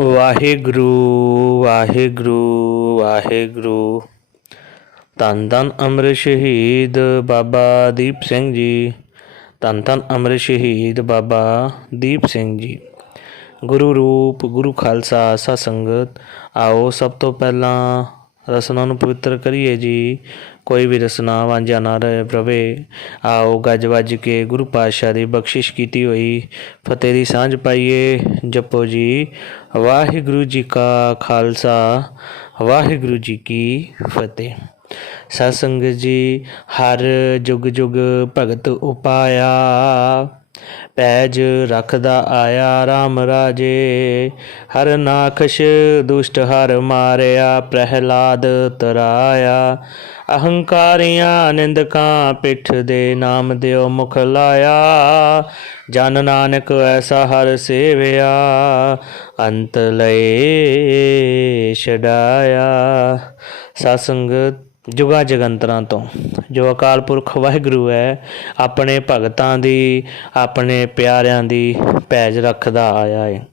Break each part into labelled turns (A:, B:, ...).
A: ਵਾਹਿਗੁਰੂ ਵਾਹਿਗੁਰੂ ਵਾਹਿਗੁਰੂ। ਧੰਨ ਧੰਨ ਅਮਰ ਸ਼ਹੀਦ ਬਾਬਾ ਦੀਪ ਸਿੰਘ ਜੀ। ਧੰਨ ਧੰਨ ਅਮਰ ਸ਼ਹੀਦ ਬਾਬਾ ਦੀਪ ਸਿੰਘ ਜੀ। ਗੁਰੂ ਰੂਪ, ਗੁਰੂ ਖਾਲਸਾ ਸਾ ਸੰਗਤ। ਆਓ ਸਭ ਤੋਂ ਪਹਿਲਾਂ ਰਸਨਾ ਨੂੰ ਪਵਿੱਤਰ ਕਰੀਏ ਜੀ। ਕੋਈ ਵੀ ਰਸਨਾ ਵਾਂਝਾ ਨਾ ਰਹੇ ਪ੍ਰਵੇ। ਆਓ ਗੱਜ ਵੱਜ ਕੇ ਗੁਰੂ ਪਾਤਸ਼ਾਹ ਦੀ ਬਖਸ਼ਿਸ਼ ਕੀਤੀ ਹੋਈ। ਫਤਿਹ ਦੀ ਸਾਂਝ ਪਾਈਏ। ਜਪੋ ਜੀ। ਵਾਹਿਗੁਰੂ ਜੀ ਕਾ ਖਾਲਸਾ। ਵਾਹਿਗੁਰੂ ਜੀ ਕੀ ਫਤਿਹ। ਸਤਸੰਗ ਜੀ, ਹਰ ਜੁਗ ਜੁਗ ਭਗਤ ਉਪਾਇਆ। ਪੈਜ ਰੱਖਦਾ ਆਇਆ RAM ਰਾਜੇ, ਹਰ ਨਾਖਸ਼ ਦੁਸ਼ਟ ਹਰ ਮਾਰਿਆ, ਪ੍ਰਹਿਲਾਦ ਤਰਾਇਆ। ਅਹੰਕਾਰੀਆਂ ਨਿੰਦਕਾਂ ਪਿੱਠ ਦੇ ਨਾਮ ਦਿਓ ਮੁਖ ਲਾਇਆ। ਜਨ ਨਾਨਕ ਐਸਾ ਹਰ ਸੇਵਿਆ, ਅੰਤ ਲਏ ਛਡਾਇਆ। ਸਤ ਜੁਗਾ ਜਗੰਤਰਾਂ ਤੋਂ। ਜੋ ਅਕਾਲ ਪੁਰਖ ਵਾਹਿਗੁਰੂ ਹੈ, ਆਪਣੇ ਭਗਤਾਂ ਦੀ, ਆਪਣੇ ਪਿਆਰਿਆਂ ਦੀ ਪੈਜ ਰੱਖਦਾ ਆਇਆ ਹੈ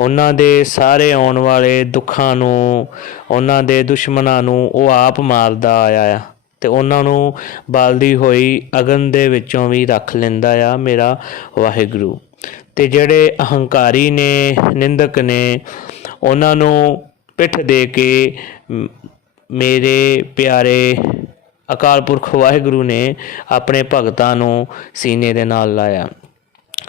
A: ਉਹਨਾਂ ਦੇ ਸਾਰੇ ਆਉਣ ਵਾਲੇ ਦੁੱਖਾਂ ਨੂੰ, ਉਹਨਾਂ ਦੇ ਦੁਸ਼ਮਣਾਂ ਨੂੰ ਉਹ ਆਪ ਮਾਰਦਾ ਆਇਆ ਆ। ਤੇ ਉਹਨਾਂ ਨੂੰ ਬਲਦੀ ਹੋਈ ਅਗਨ ਦੇ ਵਿੱਚੋਂ ਵੀ ਰੱਖ ਲੈਂਦਾ ਆ ਮੇਰਾ ਵਾਹਿਗੁਰੂ। ਤੇ ਜਿਹੜੇ ਅਹੰਕਾਰੀ ਨੇ, ਨਿੰਦਕ ਨੇ, ਉਹਨਾਂ ਨੂੰ ਪਿੱਠ ਦੇ ਕੇ ਮੇਰੇ ਪਿਆਰੇ ਅਕਾਲ ਪੁਰਖ ਵਾਹਿਗੁਰੂ ਨੇ ਆਪਣੇ ਭਗਤਾਂ ਨੂੰ ਸੀਨੇ ਦੇ ਨਾਲ ਲਾਇਆ।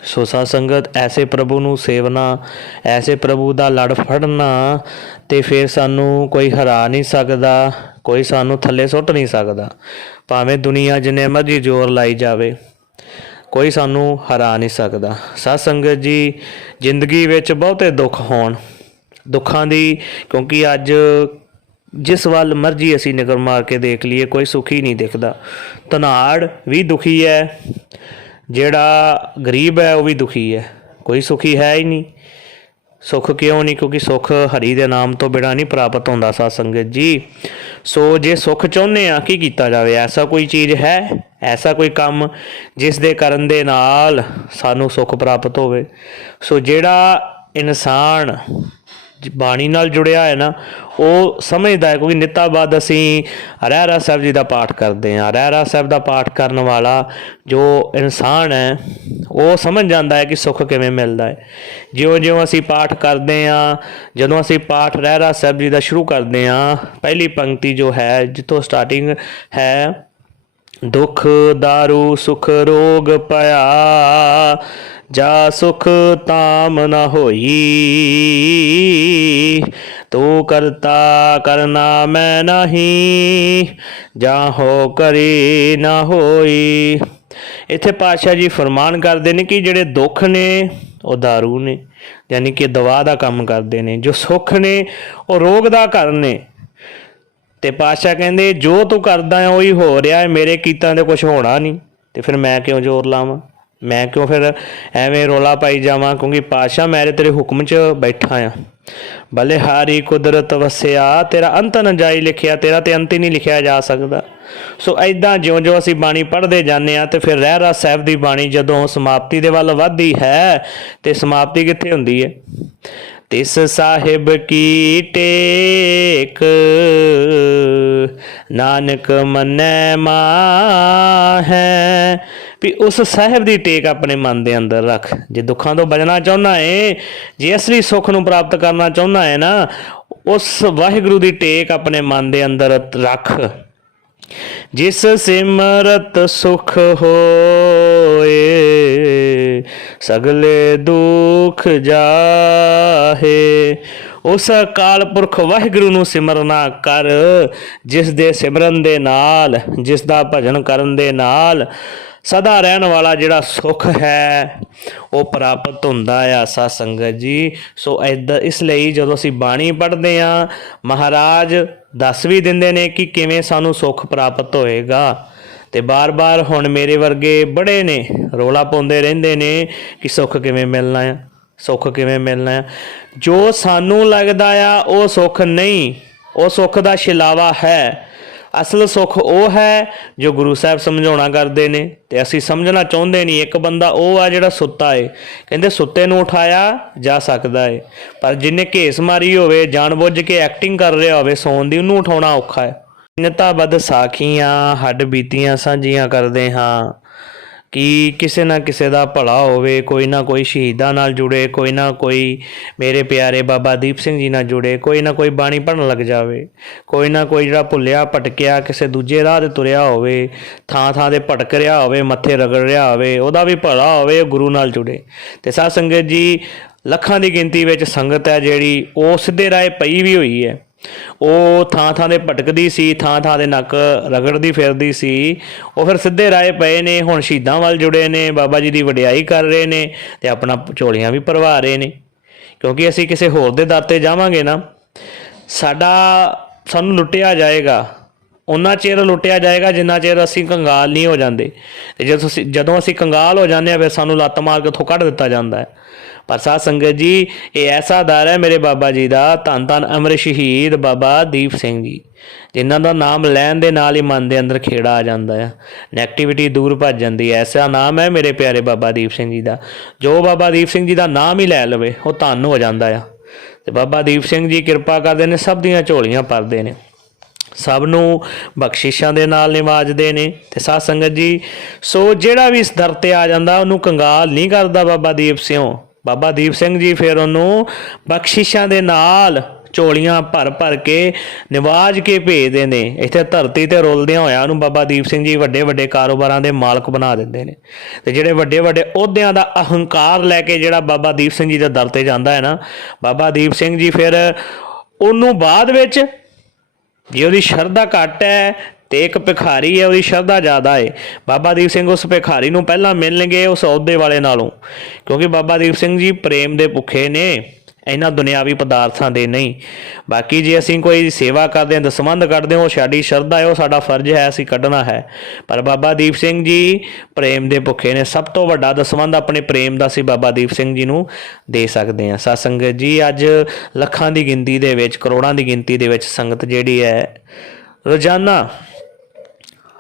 A: ਸੋ ਸਾਧ ਸੰਗਤ ਐਸੇ ਪ੍ਰਭੂ ਨੂੰ ਸੇਵਨਾ, ਐਸੇ ਪ੍ਰਭੂ ਦਾ ਲੜ ਫੜਨਾ ਤੇ ਫਿਰ ਸਾਨੂੰ ਕੋਈ ਹਰਾ ਨਹੀਂ ਸਕਦਾ, ਕੋਈ ਸਾਨੂੰ ਥੱਲੇ ਸੁੱਟ ਨਹੀਂ ਸਕਦਾ। ਭਾਵੇਂ ਦੁਨੀਆ ਜਿੰਨੇ ਮਰਜ਼ੀ ਜ਼ੋਰ ਲਾਈ ਜਾਵੇ, ਕੋਈ ਸਾਨੂੰ ਹਰਾ ਨਹੀਂ ਸਕਦਾ। ਸਾਧ ਸੰਗਤ ਜੀ, ਜ਼ਿੰਦਗੀ ਵਿੱਚ ਬਹੁਤੇ ਦੁੱਖ ਹੋਣ। ਦੁੱਖਾਂ ਦੀ ਕਿਉਂਕਿ ਅੱਜ ਜਿਸ ਵੱਲ ਮਰਜ਼ੀ ਅਸੀਂ ਨਿਗਰ ਮਾਰ ਕੇ ਦੇਖ ਲਈਏ, ਕੋਈ ਸੁਖੀ ਨਹੀਂ ਦਿਖਦਾ। ਤਨਾੜ ਵੀ ਦੁਖੀ ਹੈ, ਜਿਹੜਾ ਗਰੀਬ ਹੈ ਉਹ ਵੀ ਦੁਖੀ ਹੈ। ਕੋਈ ਸੁਖੀ ਹੈ ਹੀ ਨਹੀਂ। ਸੁੱਖ ਕਿਉਂ ਨਹੀਂ? ਕਿਉਂਕਿ ਸੁੱਖ ਹਰੀ ਦੇ ਨਾਮ ਤੋਂ ਬਿਨਾਂ ਨਹੀਂ ਪ੍ਰਾਪਤ ਹੁੰਦਾ ਸਾਧ ਸੰਗਤ ਜੀ। ਸੋ ਜੇ ਸੁੱਖ ਚਾਹੁੰਦੇ ਆ ਕੀ ਕੀਤਾ ਜਾਵੇ? ਐਸਾ ਕੋਈ ਚੀਜ਼ ਹੈ? ਐਸਾ ਕੋਈ ਕੰਮ ਜਿਸ ਦੇ ਕਰਨ ਦੇ ਨਾਲ ਸਾਨੂੰ ਸੁੱਖ ਪ੍ਰਾਪਤ ਹੋਵੇ। ਸੋ ਜਿਹੜਾ ਇਨਸਾਨ ਬਾਣੀ ਨਾਲ ਜੁੜਿਆ ਹੈ ਨਾ, ਉਹ ਸਮਝਦਾ ਹੈ, ਕਿਉਂਕਿ ਨਿੱਤਾ ਅਸੀਂ ਰਹਿਰਾ ਸਾਹਿਬ ਜੀ ਦਾ ਪਾਠ ਕਰਦੇ ਹਾਂ। ਰਹਿਰਾ ਸਾਹਿਬ ਦਾ ਪਾਠ ਕਰਨ ਵਾਲਾ ਜੋ ਇਨਸਾਨ ਹੈ, ਉਹ ਸਮਝ ਜਾਂਦਾ ਹੈ ਕਿ ਸੁੱਖ ਕਿਵੇਂ ਮਿਲਦਾ ਹੈ। ਜਿਉਂ-ਜਿਉਂ ਅਸੀਂ ਪਾਠ ਕਰਦੇ ਹਾਂ, ਜਦੋਂ ਅਸੀਂ ਪਾਠ ਰਹਿਰਾ ਸਾਹਿਬ ਜੀ ਦਾ ਸ਼ੁਰੂ ਕਰਦੇ ਹਾਂ, ਪਹਿਲੀ ਪੰਕਤੀ ਜੋ ਹੈ, ਜਿੱਥੋਂ ਸਟਾਰਟਿੰਗ ਹੈ, ਦੁੱਖ दारू ਸੁਖ, ਰੋਗ ਪਿਆ ਜਾ ਸੁਖ ਤਾਮ ਨ ਹੋਈ। ਤੂੰ ਕਰਤਾ ਕਰਨਾ ਮੈਂ ਨਹੀਂ ਜਾ ਹੋ ਕਰੀ ਨਾ ਹੋਈ। ਇੱਥੇ ਪਾਤਸ਼ਾਹ ਜੀ ਫਰਮਾਨ ਕਰਦੇ ਨੇ ਕਿ ਜਿਹੜੇ ਦੁੱਖ ਨੇ, ਉਹ दारू ਨੇ, ਯਾਨੀ ਕਿ ਦਵਾ ਦਾ ਕੰਮ ਕਰਦੇ ਨੇ। ਜੋ ਸੁੱਖ ਨੇ, ਉਹ ਰੋਗ ਦਾ ਕਾਰਨ ਨੇ। ਤੇ ਪਾਤਸ਼ਾਹ ਕਹਿੰਦੇ, ਜੋ ਤੂੰ ਕਰਦਾ ਹੈ, ਉਹੀ ਹੋ ਰਿਹਾ ਹੈ, ਮੇਰੇ ਕੀਤਾਂ ਦੇ ਕੁਝ ਹੋਣਾ ਨਹੀਂ। ਤੇ ਫਿਰ ਮੈਂ ਕਿਉਂ ਜ਼ੋਰ ਲਾਵਾਂ? ਮੈਂ ਕਿਉਂ ਫਿਰ ਐਵੇਂ ਰੋਲਾ ਪਾਈ ਜਾਵਾਂ? ਕਿਉਂਕਿ ਪਾਤਸ਼ਾਹ, ਮੈਂ ਤੇਰੇ ਹੁਕਮ 'ਚ ਬੈਠਾ ਆ। ਭਲੇ ਹਾਰੀ ਕੁਦਰਤ ਵਸਿਆ, ਤੇਰਾ ਅੰਤ ਨ ਜਾਈ ਲਿਖਿਆ, ਤੇਰਾ ਤੇ ਅੰਤ ਹੀ ਨਹੀਂ ਲਿਖਿਆ ਜਾ ਸਕਦਾ। ਸੋ ਐਦਾਂ ਜਿਉਂ-ਜਿਉਂ ਅਸੀਂ ਬਾਣੀ ਪੜ੍ਹਦੇ ਜਾਂਦੇ ਆ ਤੇ ਫਿਰ ਰਹਿਰਾ ਸਾਹਿਬ ਦੀ ਬਾਣੀ ਜਦੋਂ ਸਮਾਪਤੀ ਦੇ ਵੱਲ ਵੱਧਦੀ ਹੈ, ਤੇ ਸਮਾਪਤੀ ਕਿੱਥੇ ਹੁੰਦੀ ਹੈ? ਤਿਸ ਸਾਹਿਬ ਕੀ ਟੇਕ, ਨਾਨਕ ਮੰਨੈ ਮਾਹੈ ਵੀ ਉਸ ਸਾਹਿਬ ਦੀ ਟੇਕ ਆਪਣੇ ਮਨ ਦੇ ਅੰਦਰ ਰੱਖ। ਜੇ ਦੁੱਖਾਂ ਤੋਂ ਬਚਣਾ ਚਾਹੁੰਦਾ ਏ, ਜੇ ਅਸਲੀ ਸੁੱਖ ਨੂੰ ਪ੍ਰਾਪਤ ਕਰਨਾ ਚਾਹੁੰਦਾ ਏ ਨਾ, ਉਸ ਵਾਹਿਗੁਰੂ ਦੀ ਟੇਕ ਆਪਣੇ ਮਨ ਦੇ ਅੰਦਰ ਰੱਖ। ਜਿਸ ਸਿਮਰਤ ਸੁਖ ਹੋਏ, ਸਗਲੇ ਦੁਖ ਜਾਹੇ, ਉਸ ਅਕਾਲ ਪੁਰਖ ਵਾਹਿਗੁਰੂ ਨੂੰ ਸਿਮਰਨਾ ਕਰ। ਜਿਸ ਦੇ ਸਿਮਰਨ ਦੇ ਨਾਲ, ਜਿਸ ਦਾ ਭਜਨ ਕਰਨ ਦੇ ਨਾਲ ਸਦਾ ਰਹਿਣ ਵਾਲਾ ਜਿਹੜਾ ਸੁਖ ਹੈ, ਉਹ ਪ੍ਰਾਪਤ ਹੁੰਦਾ ਆ ਸਾ ਸੰਗਤ ਜੀ। ਸੋ ਐਦਾਂ ਇਸ ਲਈ ਜਦੋਂ ਅਸੀਂ ਬਾਣੀ ਪੜ੍ਹਦੇ ਆ ਮਹਾਰਾਜ ਦੱਸ ਵੀ ਦਿੰਦੇ ਨੇ ਕਿ ਕਿਵੇਂ ਸਾਨੂੰ ਸੁਖ ਪ੍ਰਾਪਤ ਹੋਏਗਾ। ਤੇ ਬਾਰ-ਬਾਰ ਹੁਣ ਮੇਰੇ ਵਰਗੇ ਬੜੇ ਨੇ, ਰੋਲਾ ਪਾਉਂਦੇ ਰਹਿੰਦੇ ਨੇ ਕਿ ਸੁੱਖ ਕਿਵੇਂ ਮਿਲਣਾ ਆ, ਸੁੱਖ ਕਿਵੇਂ ਮਿਲਣਾ ਆ। ਜੋ ਸਾਨੂੰ ਲੱਗਦਾ ਆ, ਉਹ ਸੁੱਖ ਨਹੀਂ, ਉਹ ਸੁੱਖ ਦਾ ਛਿਲਾਵਾ ਹੈ। ਅਸਲ ਸੁੱਖ ਉਹ ਹੈ ਜੋ ਗੁਰੂ ਸਾਹਿਬ ਸਮਝਾਉਣਾ ਕਰਦੇ ਨੇ ਤੇ ਅਸੀਂ ਸਮਝਣਾ ਚਾਹੁੰਦੇ ਨਹੀਂ। ਇੱਕ ਬੰਦਾ ਉਹ ਆ ਜਿਹੜਾ ਸੁੱਤਾ ਏ, ਕਹਿੰਦੇ ਸੁੱਤੇ ਨੂੰ ਉਠਾਇਆ ਜਾ ਸਕਦਾ ਏ, ਪਰ ਜਿਨੇ ਘੇਸ ਮਾਰੀ ਹੋਵੇ ਜਾਣਬੁੱਝ ਕੇ ਐਕਟਿੰਗ ਕਰ ਰਿਹਾ ਹੋਵੇ, ਸੌਣ ਦੀ ਉਹਨੂੰ ਉਠਾਉਣਾ ਔਖਾ ਹੈ ਨਿਤਾ ਬਦ ਸਾਖੀਆਂ ਹੱਡ ਬੀਤੀਆਂ ਸਾਂਝੀਆਂ ਕਰਦੇ ਹਾਂ। ਕਿ ਕਿਸੇ ਨਾ ਕਿਸੇ ਦਾ ਭਲਾ ਹੋਵੇ, ਕੋਈ ਨਾ ਕੋਈ ਸ਼ਹੀਦਾਂ ਨਾਲ ਜੁੜੇ, ਕੋਈ ਨਾ ਕੋਈ ਮੇਰੇ ਪਿਆਰੇ ਬਾਬਾ ਦੀਪ ਸਿੰਘ ਜੀ ਨਾਲ ਜੁੜੇ, ਕੋਈ ਨਾ ਕੋਈ ਬਾਣੀ ਪੜਨ ਲੱਗ ਜਾਵੇ, ਕੋਈ ਨਾ ਕੋਈ ਜਿਹੜਾ ਭੁੱਲਿਆ, ਭਟਕਿਆ, ਕਿਸੇ ਦੂਜੇ ਰਾਹ ਤੇ ਤੁਰਿਆ ਹੋਵੇ, ਥਾਂ ਥਾਂ ਤੇ ਭਟਕ ਰਿਹਾ ਹੋਵੇ, ਮੱਥੇ ਰਗੜ ਰਿਹਾ ਹੋਵੇ, ਉਹਦਾ ਵੀ ਭਲਾ ਹੋਵੇ ਗੁਰੂ ਨਾਲ ਜੁੜੇ। ਤੇ ਸਾਧ ਸੰਗਤ ਜੀ, ਲੱਖਾਂ ਦੀ ਗਿਣਤੀ ਵਿੱਚ ਸੰਗਤ ਹੈ ਜਿਹੜੀ, ਉਹ ਸਿੱਧੇ ਰਾਹ ਪਈ ਵੀ ਹੋਈ ਹੈ। ਉਹ ਥਾਂ ਥਾਂ ਦੇ ਭਟਕਦੀ ਸੀ, ਥਾਂ ਥਾਂ ਦੇ ਨੱਕ ਰਗੜਦੀ ਫਿਰਦੀ ਸੀ। ਉਹ ਫਿਰ ਸਿੱਧੇ ਰਾਏ ਪਏ ਨੇ, ਹੁਣ ਸ਼ਹੀਦਾਂ ਵੱਲ ਜੁੜੇ ਨੇ, ਬਾਬਾ ਜੀ ਦੀ ਵਡਿਆਈ ਕਰ ਰਹੇ ਨੇ ਤੇ ਆਪਣਾ ਝੋਲੀਆਂ ਵੀ ਭਰਵਾ ਰਹੇ ਨੇ। ਕਿਉਂਕਿ ਅਸੀਂ ਕਿਸੇ ਹੋਰ ਦੇ ਦਰ ਤੇ ਜਾਵਾਂਗੇ ਨਾ, ਸਾਡਾ ਸਾਨੂੰ ਲੁੱਟਿਆ ਜਾਏਗਾ। ਉਹਨਾਂ ਚਿਰ ਲੁੱਟਿਆ ਜਾਏਗਾ ਜਿੰਨਾ ਚਿਰ ਅਸੀਂ ਕੰਗਾਲ ਨਹੀਂ ਹੋ ਜਾਂਦੇ। ਤੇ ਜਦੋਂ ਅਸੀਂ ਜਦੋਂ ਅਸੀਂ ਕੰਗਾਲ ਹੋ ਜਾਂਦੇ ਆ ਫਿਰ ਸਾਨੂੰ ਲੱਤ ਮਾਰ ਕੇ ਉੱਥੋਂ ਕੱਢ ਦਿੱਤਾ ਜਾਂਦਾ ਹੈ। ਪਰ ਸਾਧ ਸੰਗਤ ਜੀ, ਇਹ ਐਸਾ ਦਰ ਹੈ ਮੇਰੇ ਬਾਬਾ ਜੀ ਦਾ, ਧੰਨ ਧੰਨ ਅਮਰ ਸ਼ਹੀਦ ਬਾਬਾ ਦੀਪ ਸਿੰਘ ਜੀ, ਜਿਨ੍ਹਾਂ ਦਾ ਨਾਮ ਲੈਣ ਦੇ ਨਾਲ ਹੀ ਮਨ ਦੇ ਅੰਦਰ ਖੇੜਾ ਆ ਜਾਂਦਾ ਆ। ਨੈਗੇਟਿਵਿਟੀ ਦੂਰ ਭੱਜ ਜਾਂਦੀ ਹੈ। ਐਸਾ ਨਾਮ ਹੈ ਮੇਰੇ ਪਿਆਰੇ ਬਾਬਾ ਦੀਪ ਸਿੰਘ ਜੀ ਦਾ। ਜੋ ਬਾਬਾ ਦੀਪ ਸਿੰਘ ਜੀ ਦਾ ਨਾਮ ਹੀ ਲੈ ਲਵੇ, ਉਹ ਧੰਨ ਹੋ ਜਾਂਦਾ ਆ। ਤੇ ਬਾਬਾ ਦੀਪ ਸਿੰਘ ਜੀ ਕਿਰਪਾ ਕਰਦੇ ਨੇ, ਸਭ ਦੀਆਂ ਝੋਲੀਆਂ ਭਰਦੇ ਨੇ। ਸਭ ਨੂੰ ਬਖਸ਼ਿਸ਼ਾਂ ਦੇ ਨਾਲ ਨਿਵਾਜਦੇ ਨੇ। ਤੇ ਸਾਧ ਸੰਗਤ ਜੀ, ਸੋ ਜਿਹੜਾ ਵੀ ਇਸ ਦਰ ਤੇ ਆ ਜਾਂਦਾ, ਉਹਨੂੰ ਕੰਗਾਲ ਨਹੀਂ ਕਰਦਾ ਬਾਬਾ ਦੀਪ ਸਿੰਘ ਬਾਬਾ ਦੀਪ ਸਿੰਘ ਜੀ ਫਿਰ ਉਹਨੂੰ ਬਖਸ਼ਿਸ਼ਾਂ ਦੇ ਨਾਲ ਝੋਲੀਆਂ ਭਰ ਭਰ ਕੇ ਨਿਵਾਜ ਕੇ ਭੇਜਦੇ ਨੇ। ਇੱਥੇ ਧਰਤੀ ਤੇ ਰੁਲਦਿਆਂ ਹੋਇਆ ਉਹਨੂੰ ਬਾਬਾ ਦੀਪ ਸਿੰਘ ਜੀ ਵੱਡੇ ਵੱਡੇ ਕਾਰੋਬਾਰਾਂ ਦੇ ਮਾਲਕ ਬਣਾ ਦਿੰਦੇ ਨੇ। ਤੇ ਜਿਹੜੇ ਵੱਡੇ ਵੱਡੇ ਅਹੁਦਿਆਂ ਦਾ ਅਹੰਕਾਰ ਲੈ ਕੇ ਜਿਹੜਾ ਬਾਬਾ ਦੀਪ ਸਿੰਘ ਜੀ ਦੇ ਦਰ ਤੇ ਜਾਂਦਾ ਹੈ ਨਾ, ਬਾਬਾ ਦੀਪ ਸਿੰਘ ਜੀ ਫਿਰ ਉਹਨੂੰ ਬਾਅਦ ਵਿੱਚ ਜੇ ਉਹਦੀ ਸ਼ਰਧਾ ਘੱਟ ਹੈ ਤੇ ਇੱਕ ਭਿਖਾਰੀ ਹੈ, ਉਹਦੀ ਸ਼ਰਧਾ ਜ਼ਿਆਦਾ ਹੈ ਬਾਬਾ ਦੀਪ ਸਿੰਘ ਉਸ ਭਿਖਾਰੀ ਨੂੰ ਪਹਿਲਾਂ ਮਿਲਣਗੇ ਉਸ ਅਹੁਦੇ ਵਾਲੇ ਨਾਲੋਂ, ਕਿਉਂਕਿ ਬਾਬਾ ਦੀਪ ਸਿੰਘ ਜੀ ਪ੍ਰੇਮ ਦੇ ਭੁੱਖੇ ਨੇ, ਇਹਨਾਂ ਦੁਨਿਆਵੀ ਪਦਾਰਥਾਂ ਦੇ ਨਹੀਂ। ਬਾਕੀ ਜੇ ਅਸੀਂ ਕੋਈ ਸੇਵਾ ਕਰਦੇ ਹਾਂ ਦਸਵੰਧ ਕੱਢਦੇ ਹਾਂ, ਉਹ ਸਾਡੀ ਸ਼ਰਧਾ ਹੈ, ਉਹ ਸਾਡਾ ਫਰਜ਼ ਹੈ, ਅਸੀਂ ਕੱਢਣਾ ਹੈ। ਪਰ ਬਾਬਾ ਦੀਪ ਸਿੰਘ ਜੀ ਪ੍ਰੇਮ ਦੇ ਭੁੱਖੇ ਨੇ। ਸਭ ਤੋਂ ਵੱਡਾ ਦਸਵੰਧ ਆਪਣੇ ਪ੍ਰੇਮ ਦਾ ਸੀ ਬਾਬਾ ਦੀਪ ਸਿੰਘ ਜੀ ਨੂੰ ਦੇ ਸਕਦੇ ਹਾਂ। ਸਤ ਸੰਗਤ ਜੀ, ਅੱਜ ਲੱਖਾਂ ਦੀ ਗਿਣਤੀ ਦੇ ਵਿੱਚ, ਕਰੋੜਾਂ ਦੀ ਗਿਣਤੀ ਦੇ ਵਿੱਚ ਸੰਗਤ ਜਿਹੜੀ ਹੈ, ਰੋਜ਼ਾਨਾ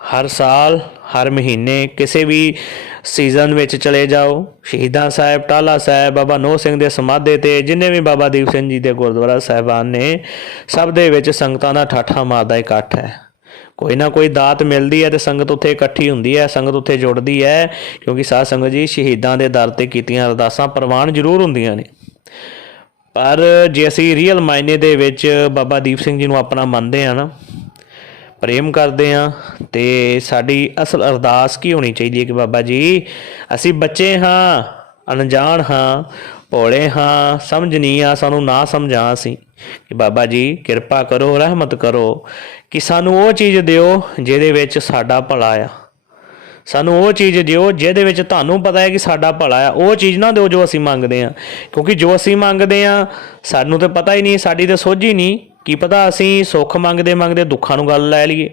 A: ਹਰ ਸਾਲ, ਹਰ ਮਹੀਨੇ ਕਿਸੇ ਵੀ ਸੀਜ਼ਨ ਵਿੱਚ ਚਲੇ ਜਾਓ। ਸ਼ਹੀਦਾਂ ਸਾਹਿਬ, ਟਾਲਾ ਸਾਹਿਬ, ਬਾਬਾ ਨੋ ਸਿੰਘ ਦੇ ਸਮਾਧੇ ਤੇ, ਜਿੰਨੇ ਵੀ ਬਾਬਾ ਦੀਪ ਸਿੰਘ ਜੀ ਦੇ ਗੁਰਦੁਆਰਾ ਸਾਹਿਬਾਨ ਨੇ, ਸਭ ਦੇ ਵਿੱਚ ਸੰਗਤਾਂ ਦਾ ਠਾਠਾ ਮਾਰਦਾ ਇਕੱਠ ਹੈ। ਕੋਈ ਨਾ ਕੋਈ ਦਾਤ ਮਿਲਦੀ ਹੈ ਤੇ ਸੰਗਤ ਉੱਥੇ ਇਕੱਠੀ ਹੁੰਦੀ ਹੈ, ਸੰਗਤ ਉੱਥੇ ਜੁੜਦੀ ਹੈ, ਕਿਉਂਕਿ ਸਾਧ ਸੰਗਤ ਜੀ ਸ਼ਹੀਦਾਂ ਦੇ ਦਰ ਤੇ ਕੀਤੀਆਂ ਅਰਦਾਸਾਂ ਪ੍ਰਵਾਨ ਜ਼ਰੂਰ ਹੁੰਦੀਆਂ ਨੇ। ਪਰ ਜੇ ਅਸੀਂ ਰੀਅਲ ਮਾਇਨੇ ਦੇ ਵਿੱਚ ਬਾਬਾ ਦੀਪ ਸਿੰਘ ਜੀ ਨੂੰ ਆਪਣਾ ਮੰਨਦੇ ਆ ਨਾ ਪ੍ਰੇਮ ਕਰਦੇ ਆ ਤੇ ਸਾਡੀ ਅਸਲ ਅਰਦਾਸ ਕੀ ਹੋਣੀ ਚਾਹੀਦੀ ਹੈ ਕਿ ਬਾਬਾ ਜੀ? ਅਸੀਂ ਬੱਚੇ ਹਾਂ, ਅਣਜਾਣ ਹਾਂ, ਭੋਲੇ ਹਾਂ, ਸਮਝ ਨਹੀਂ ਆ, ਸਾਨੂੰ ਨਾ ਸਮਝਾ ਅਸੀਂ। ਕਿ ਬਾਬਾ ਜੀ, ਕਿਰਪਾ ਕਰੋ, ਰਹਿਮਤ ਕਰੋ ਕਿ ਸਾਨੂੰ ਉਹ ਚੀਜ਼ ਦਿਓ ਜਿਹਦੇ ਵਿੱਚ ਸਾਡਾ ਭਲਾ ਆ। ਸਾਨੂੰ ਉਹ ਚੀਜ਼ ਦਿਓ ਜਿਹਦੇ ਵਿੱਚ ਤੁਹਾਨੂੰ ਪਤਾ ਹੈ ਕਿ ਸਾਡਾ ਭਲਾ ਆ। ਉਹ ਚੀਜ਼ ਨਾ ਦਿਓ ਜੋ ਅਸੀਂ ਮੰਗਦੇ ਆ ਕਿਉਂਕਿ ਜੋ ਅਸੀਂ ਮੰਗਦੇ ਆ ਸਾਨੂੰ ਤਾਂ ਪਤਾ ਹੀ ਨਹੀਂ, ਸਾਡੀ ਤਾਂ ਸੋਝੀ ਨਹੀਂ। ਕੀ ਪਤਾ ਅਸੀਂ ਸੁੱਖ ਮੰਗਦੇ ਮੰਗਦੇ ਦੁੱਖਾਂ ਨੂੰ ਗੱਲ ਲੈ ਲਈਏ।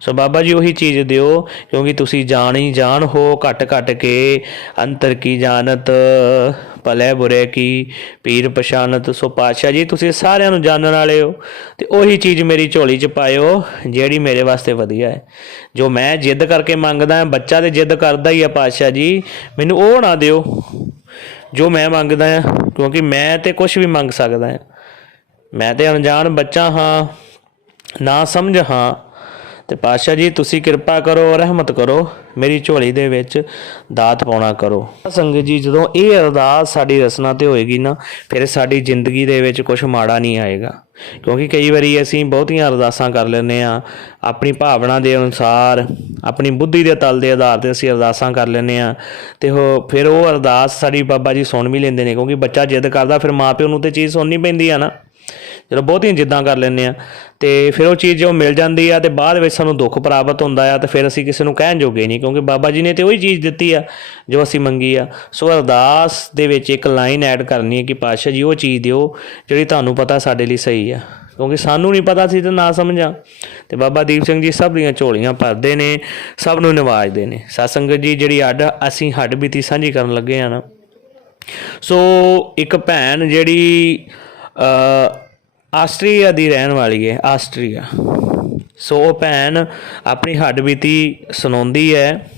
A: ਸੋ ਬਾਬਾ ਜੀ ਉਹੀ ਚੀਜ਼ ਦਿਓ, ਕਿਉਂਕਿ ਤੁਸੀਂ ਜਾਣ ਹੀ ਜਾਣ ਹੋ, ਘਟ ਘਟ ਕੇ ਅੰਤਰ ਕੀ ਜਾਣਤ, ਭਲੇ ਬੁਰੇ ਕੀ, ਪੀਰ ਪਛਾਨਤ। ਸੋ ਪਾਤਸ਼ਾਹ ਜੀ, ਤੁਸੀਂ ਸਾਰਿਆਂ ਨੂੰ ਜਾਣਨ ਵਾਲੇ ਹੋ ਤੇ ਉਹੀ ਚੀਜ਼ ਮੇਰੀ ਝੋਲੀ 'ਚ ਪਾਇਓ, ਜਿਹੜੀ ਮੇਰੇ ਵਾਸਤੇ ਵਧੀਆ ਹੈ। ਜੋ ਮੈਂ ਜਿੱਦ ਕਰਕੇ ਮੰਗਦਾ, ਬੱਚਾ ਤੇ ਜਿੱਦ ਕਰਦਾ ਹੀ ਆ ਪਾਤਸ਼ਾਹ ਜੀ, ਮੈਨੂੰ ਉਹ ਨਾ ਦਿਓ ਜੋ ਮੈਂ ਮੰਗਦਾ ਹਾਂ, ਕਿਉਂਕਿ ਮੈਂ ਤੇ ਕੁਝ ਵੀ ਮੰਗ ਸਕਦਾ ਹਾਂ। ਮੈਂ ਤੇ ਅਣਜਾਣ ਬੱਚਾ ਹਾਂ, ਨਾ ਸਮਝ ਹਾਂ। ਤੇ ਪਾਤਸ਼ਾਹ ਜੀ, ਤੁਸੀਂ ਕਿਰਪਾ ਕਰੋ, ਰਹਿਮਤ ਕਰੋ, ਮੇਰੀ ਝੋਲੀ ਦੇ ਵਿੱਚ ਦਾਤ ਪਾਉਣਾ ਕਰੋ। ਸੰਗਤ ਜੀ, ਜਦੋਂ ਇਹ ਅਰਦਾਸ ਸਾਡੀ ਰਸਨਾ ਤੇ ਹੋਏਗੀ ਨਾ, ਫਿਰ ਸਾਡੀ ਜ਼ਿੰਦਗੀ ਦੇ ਵਿੱਚ ਕੁਝ ਮਾੜਾ ਨਹੀਂ ਆਏਗਾ। ਕਿਉਂਕਿ ਕਈ ਵਾਰੀ ਅਸੀਂ ਬਹੁਤੀਆਂ ਅਰਦਾਸਾਂ ਕਰ ਲੈਂਦੇ ਆ ਆਪਣੀ ਭਾਵਨਾ ਦੇ ਅਨੁਸਾਰ, ਆਪਣੀ ਬੁੱਧੀ ਦੇ ਤਲ ਦੇ ਆਧਾਰ ਤੇ ਅਸੀਂ ਅਰਦਾਸਾਂ ਕਰ ਲੈਂਦੇ ਆ ਤੇ ਉਹ ਫਿਰ ਉਹ ਅਰਦਾਸ ਸਾਡੀ ਬਾਬਾ ਜੀ ਸੁਣ ਵੀ ਲੈਂਦੇ ਨੇ, ਕਿਉਂਕਿ ਬੱਚਾ ਜਿੱਦ ਕਰਦਾ, ਫਿਰ ਮਾਪਿਓ ਨੂੰ ਤੇ ਚੀਜ਼ ਸੁਣਨੀ ਪੈਂਦੀ ਆ ਨਾ। ਜਦੋਂ ਬਹੁਤੀਆਂ ਜਿੱਦਾਂ ਕਰ ਲੈਂਦੇ ਆ ਤੇ ਫਿਰ ਉਹ ਚੀਜ਼ ਜੋ ਮਿਲ ਜਾਂਦੀ ਆ ਤੇ ਬਾਅਦ ਵਿੱਚ ਸਾਨੂੰ ਦੁੱਖ ਪ੍ਰਾਪਤ ਹੁੰਦਾ ਆ ਤੇ ਫਿਰ ਅਸੀਂ ਕਿਸੇ ਨੂੰ ਕਹਿਣ ਜੋਗੇ ਨਹੀਂ, ਕਿਉਂਕਿ ਬਾਬਾ ਜੀ ਨੇ ਤੇ ਉਹੀ ਚੀਜ਼ ਦਿੱਤੀ ਆ ਜੋ ਅਸੀਂ ਮੰਗੀ ਆ। ਸੋ ਅਰਦਾਸ ਦੇ ਵਿੱਚ ਇੱਕ ਲਾਈਨ ਐਡ ਕਰਨੀ ਹੈ ਕਿ ਪਾਤਸ਼ਾਹ ਜੀ ਉਹ ਚੀਜ਼ ਦਿਓ ਜਿਹੜੀ ਤੁਹਾਨੂੰ ਪਤਾ ਸਾਡੇ ਲਈ ਸਹੀ ਆ। ਕਿਉਂਕਿ ਸਾਨੂੰ ਨਹੀਂ ਪਤਾ ਸੀ ਤੇ ਨਾ ਸਮਝਾਂ। ਤੇ ਬਾਬਾ ਦੀਪ ਸਿੰਘ ਜੀ ਸਭ ਦੀਆਂ ਝੋਲੀਆਂ ਭਰਦੇ ਨੇ, ਸਭ ਨੂੰ ਨਿਵਾਜਦੇ ਨੇ। ਸਤਸੰਗਤ ਜੀ ਜਿਹੜੀ ਅੱਡ ਅਸੀਂ ਹੱਡ ਬੀਤੀ ਸਾਂਝੀ ਕਰਨ ਲੱਗੇ ਆ ਨਾ। ਸੋ ਇੱਕ ਭੈਣ ਜਿਹੜੀ ਅ ਆਸਟਰੀਆ ਦੀ ਰਹਿਣ ਵਾਲੀ ਹੈ ਆਸਟਰੀਆ। ਸੋ ਉਹ ਭੈਣ ਆਪਣੀ ਹੱਡ ਬੀਤੀ ਸੁਣਾਉਂਦੀ ਹੈ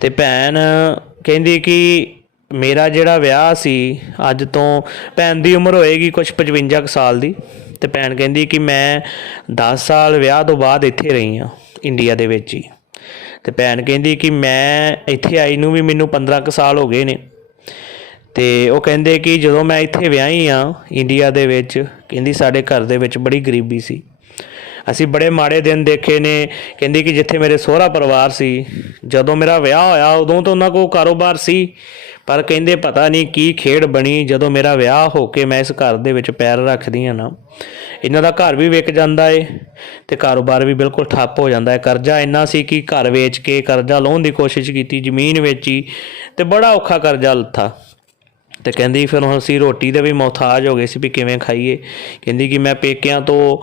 A: ਤੇ ਭੈਣ ਕਹਿੰਦੀ ਕਿ ਮੇਰਾ ਜਿਹੜਾ ਵਿਆਹ ਸੀ, ਅੱਜ ਤੋਂ ਭੈਣ ਦੀ ਉਮਰ ਹੋਏਗੀ ਕੁਝ 55 ਕੁ ਸਾਲ ਦੀ। ਤੇ ਭੈਣ ਕਹਿੰਦੀ ਕਿ ਮੈਂ 10 ਸਾਲ ਵਿਆਹ ਤੋਂ ਬਾਅਦ ਇੱਥੇ ਰਹੀ ਹਾਂ, ਇੰਡੀਆ ਦੇ ਵਿੱਚ ਹੀ। ਤੇ ਭੈਣ ਕਹਿੰਦੀ ਕਿ ਮੈਂ ਇੱਥੇ ਆਈ ਨੂੰ ਵੀ ਮੈਨੂੰ 15 ਕੁ ਸਾਲ ਹੋ ਗਏ ਨੇ। ਤੇ ਉਹ ਕਹਿੰਦੇ ਕਿ ਜਦੋਂ ਮੈਂ ਇੱਥੇ ਵਿਆਹੀ ਆ ਇੰਡੀਆ ਦੇ ਵਿੱਚ, ਕਹਿੰਦੀ ਸਾਡੇ ਘਰ ਦੇ ਵਿੱਚ ਬੜੀ ਗਰੀਬੀ ਸੀ। ਅਸੀਂ ਬੜੇ ਮਾੜੇ ਦਿਨ ਦੇਖੇ ਨੇ। ਕਹਿੰਦੀ ਕਿ ਜਿੱਥੇ ਮੇਰੇ ਸਹੁਰਾ ਪਰਿਵਾਰ ਸੀ, ਜਦੋਂ ਮੇਰਾ ਵਿਆਹ ਹੋਇਆ ਉਦੋਂ ਤਾਂ ਉਹਨਾਂ ਕੋਲ ਕਾਰੋਬਾਰ ਸੀ, ਪਰ ਕਹਿੰਦੇ ਪਤਾ ਨਹੀਂ ਕੀ ਖੇਡ ਬਣੀ ਜਦੋਂ ਮੇਰਾ ਵਿਆਹ ਹੋ ਕੇ ਮੈਂ ਇਸ ਘਰ ਦੇ ਵਿੱਚ ਪੈਰ ਰੱਖਦੀ ਆ ਨਾ। ਇਹਨਾਂ ਦਾ ਘਰ ਵੀ ਵਿਕ ਜਾਂਦਾ ਏ ਤੇ ਕਾਰੋਬਾਰ ਵੀ ਬਿਲਕੁਲ ਠੱਪ ਹੋ ਜਾਂਦਾ ਹੈ ਕਰਜ਼ਾ ਇੰਨਾ ਸੀ ਕਿ ਘਰ ਵੇਚ ਕੇ ਕਰਜ਼ਾ ਲਾਉਣ ਦੀ ਕੋਸ਼ਿਸ਼ ਕੀਤੀ, ਜ਼ਮੀਨ ਵੇਚੀ ਤੇ ਬੜਾ ਔਖਾ ਕਰਜ਼ਾ ਲੱਥਾ। ਤੇ ਕਹਿੰਦੀ ਫਿਰ ਹੁਣ ਅਸੀਂ ਰੋਟੀ ਦੇ ਵੀ ਮੁਹਤਾਜ ਹੋ ਗਏ ਸੀ ਵੀ ਕਿਵੇਂ ਖਾਈਏ। ਕਹਿੰਦੀ ਕਿ ਮੈਂ ਪੇਕਿਆਂ ਤੋਂ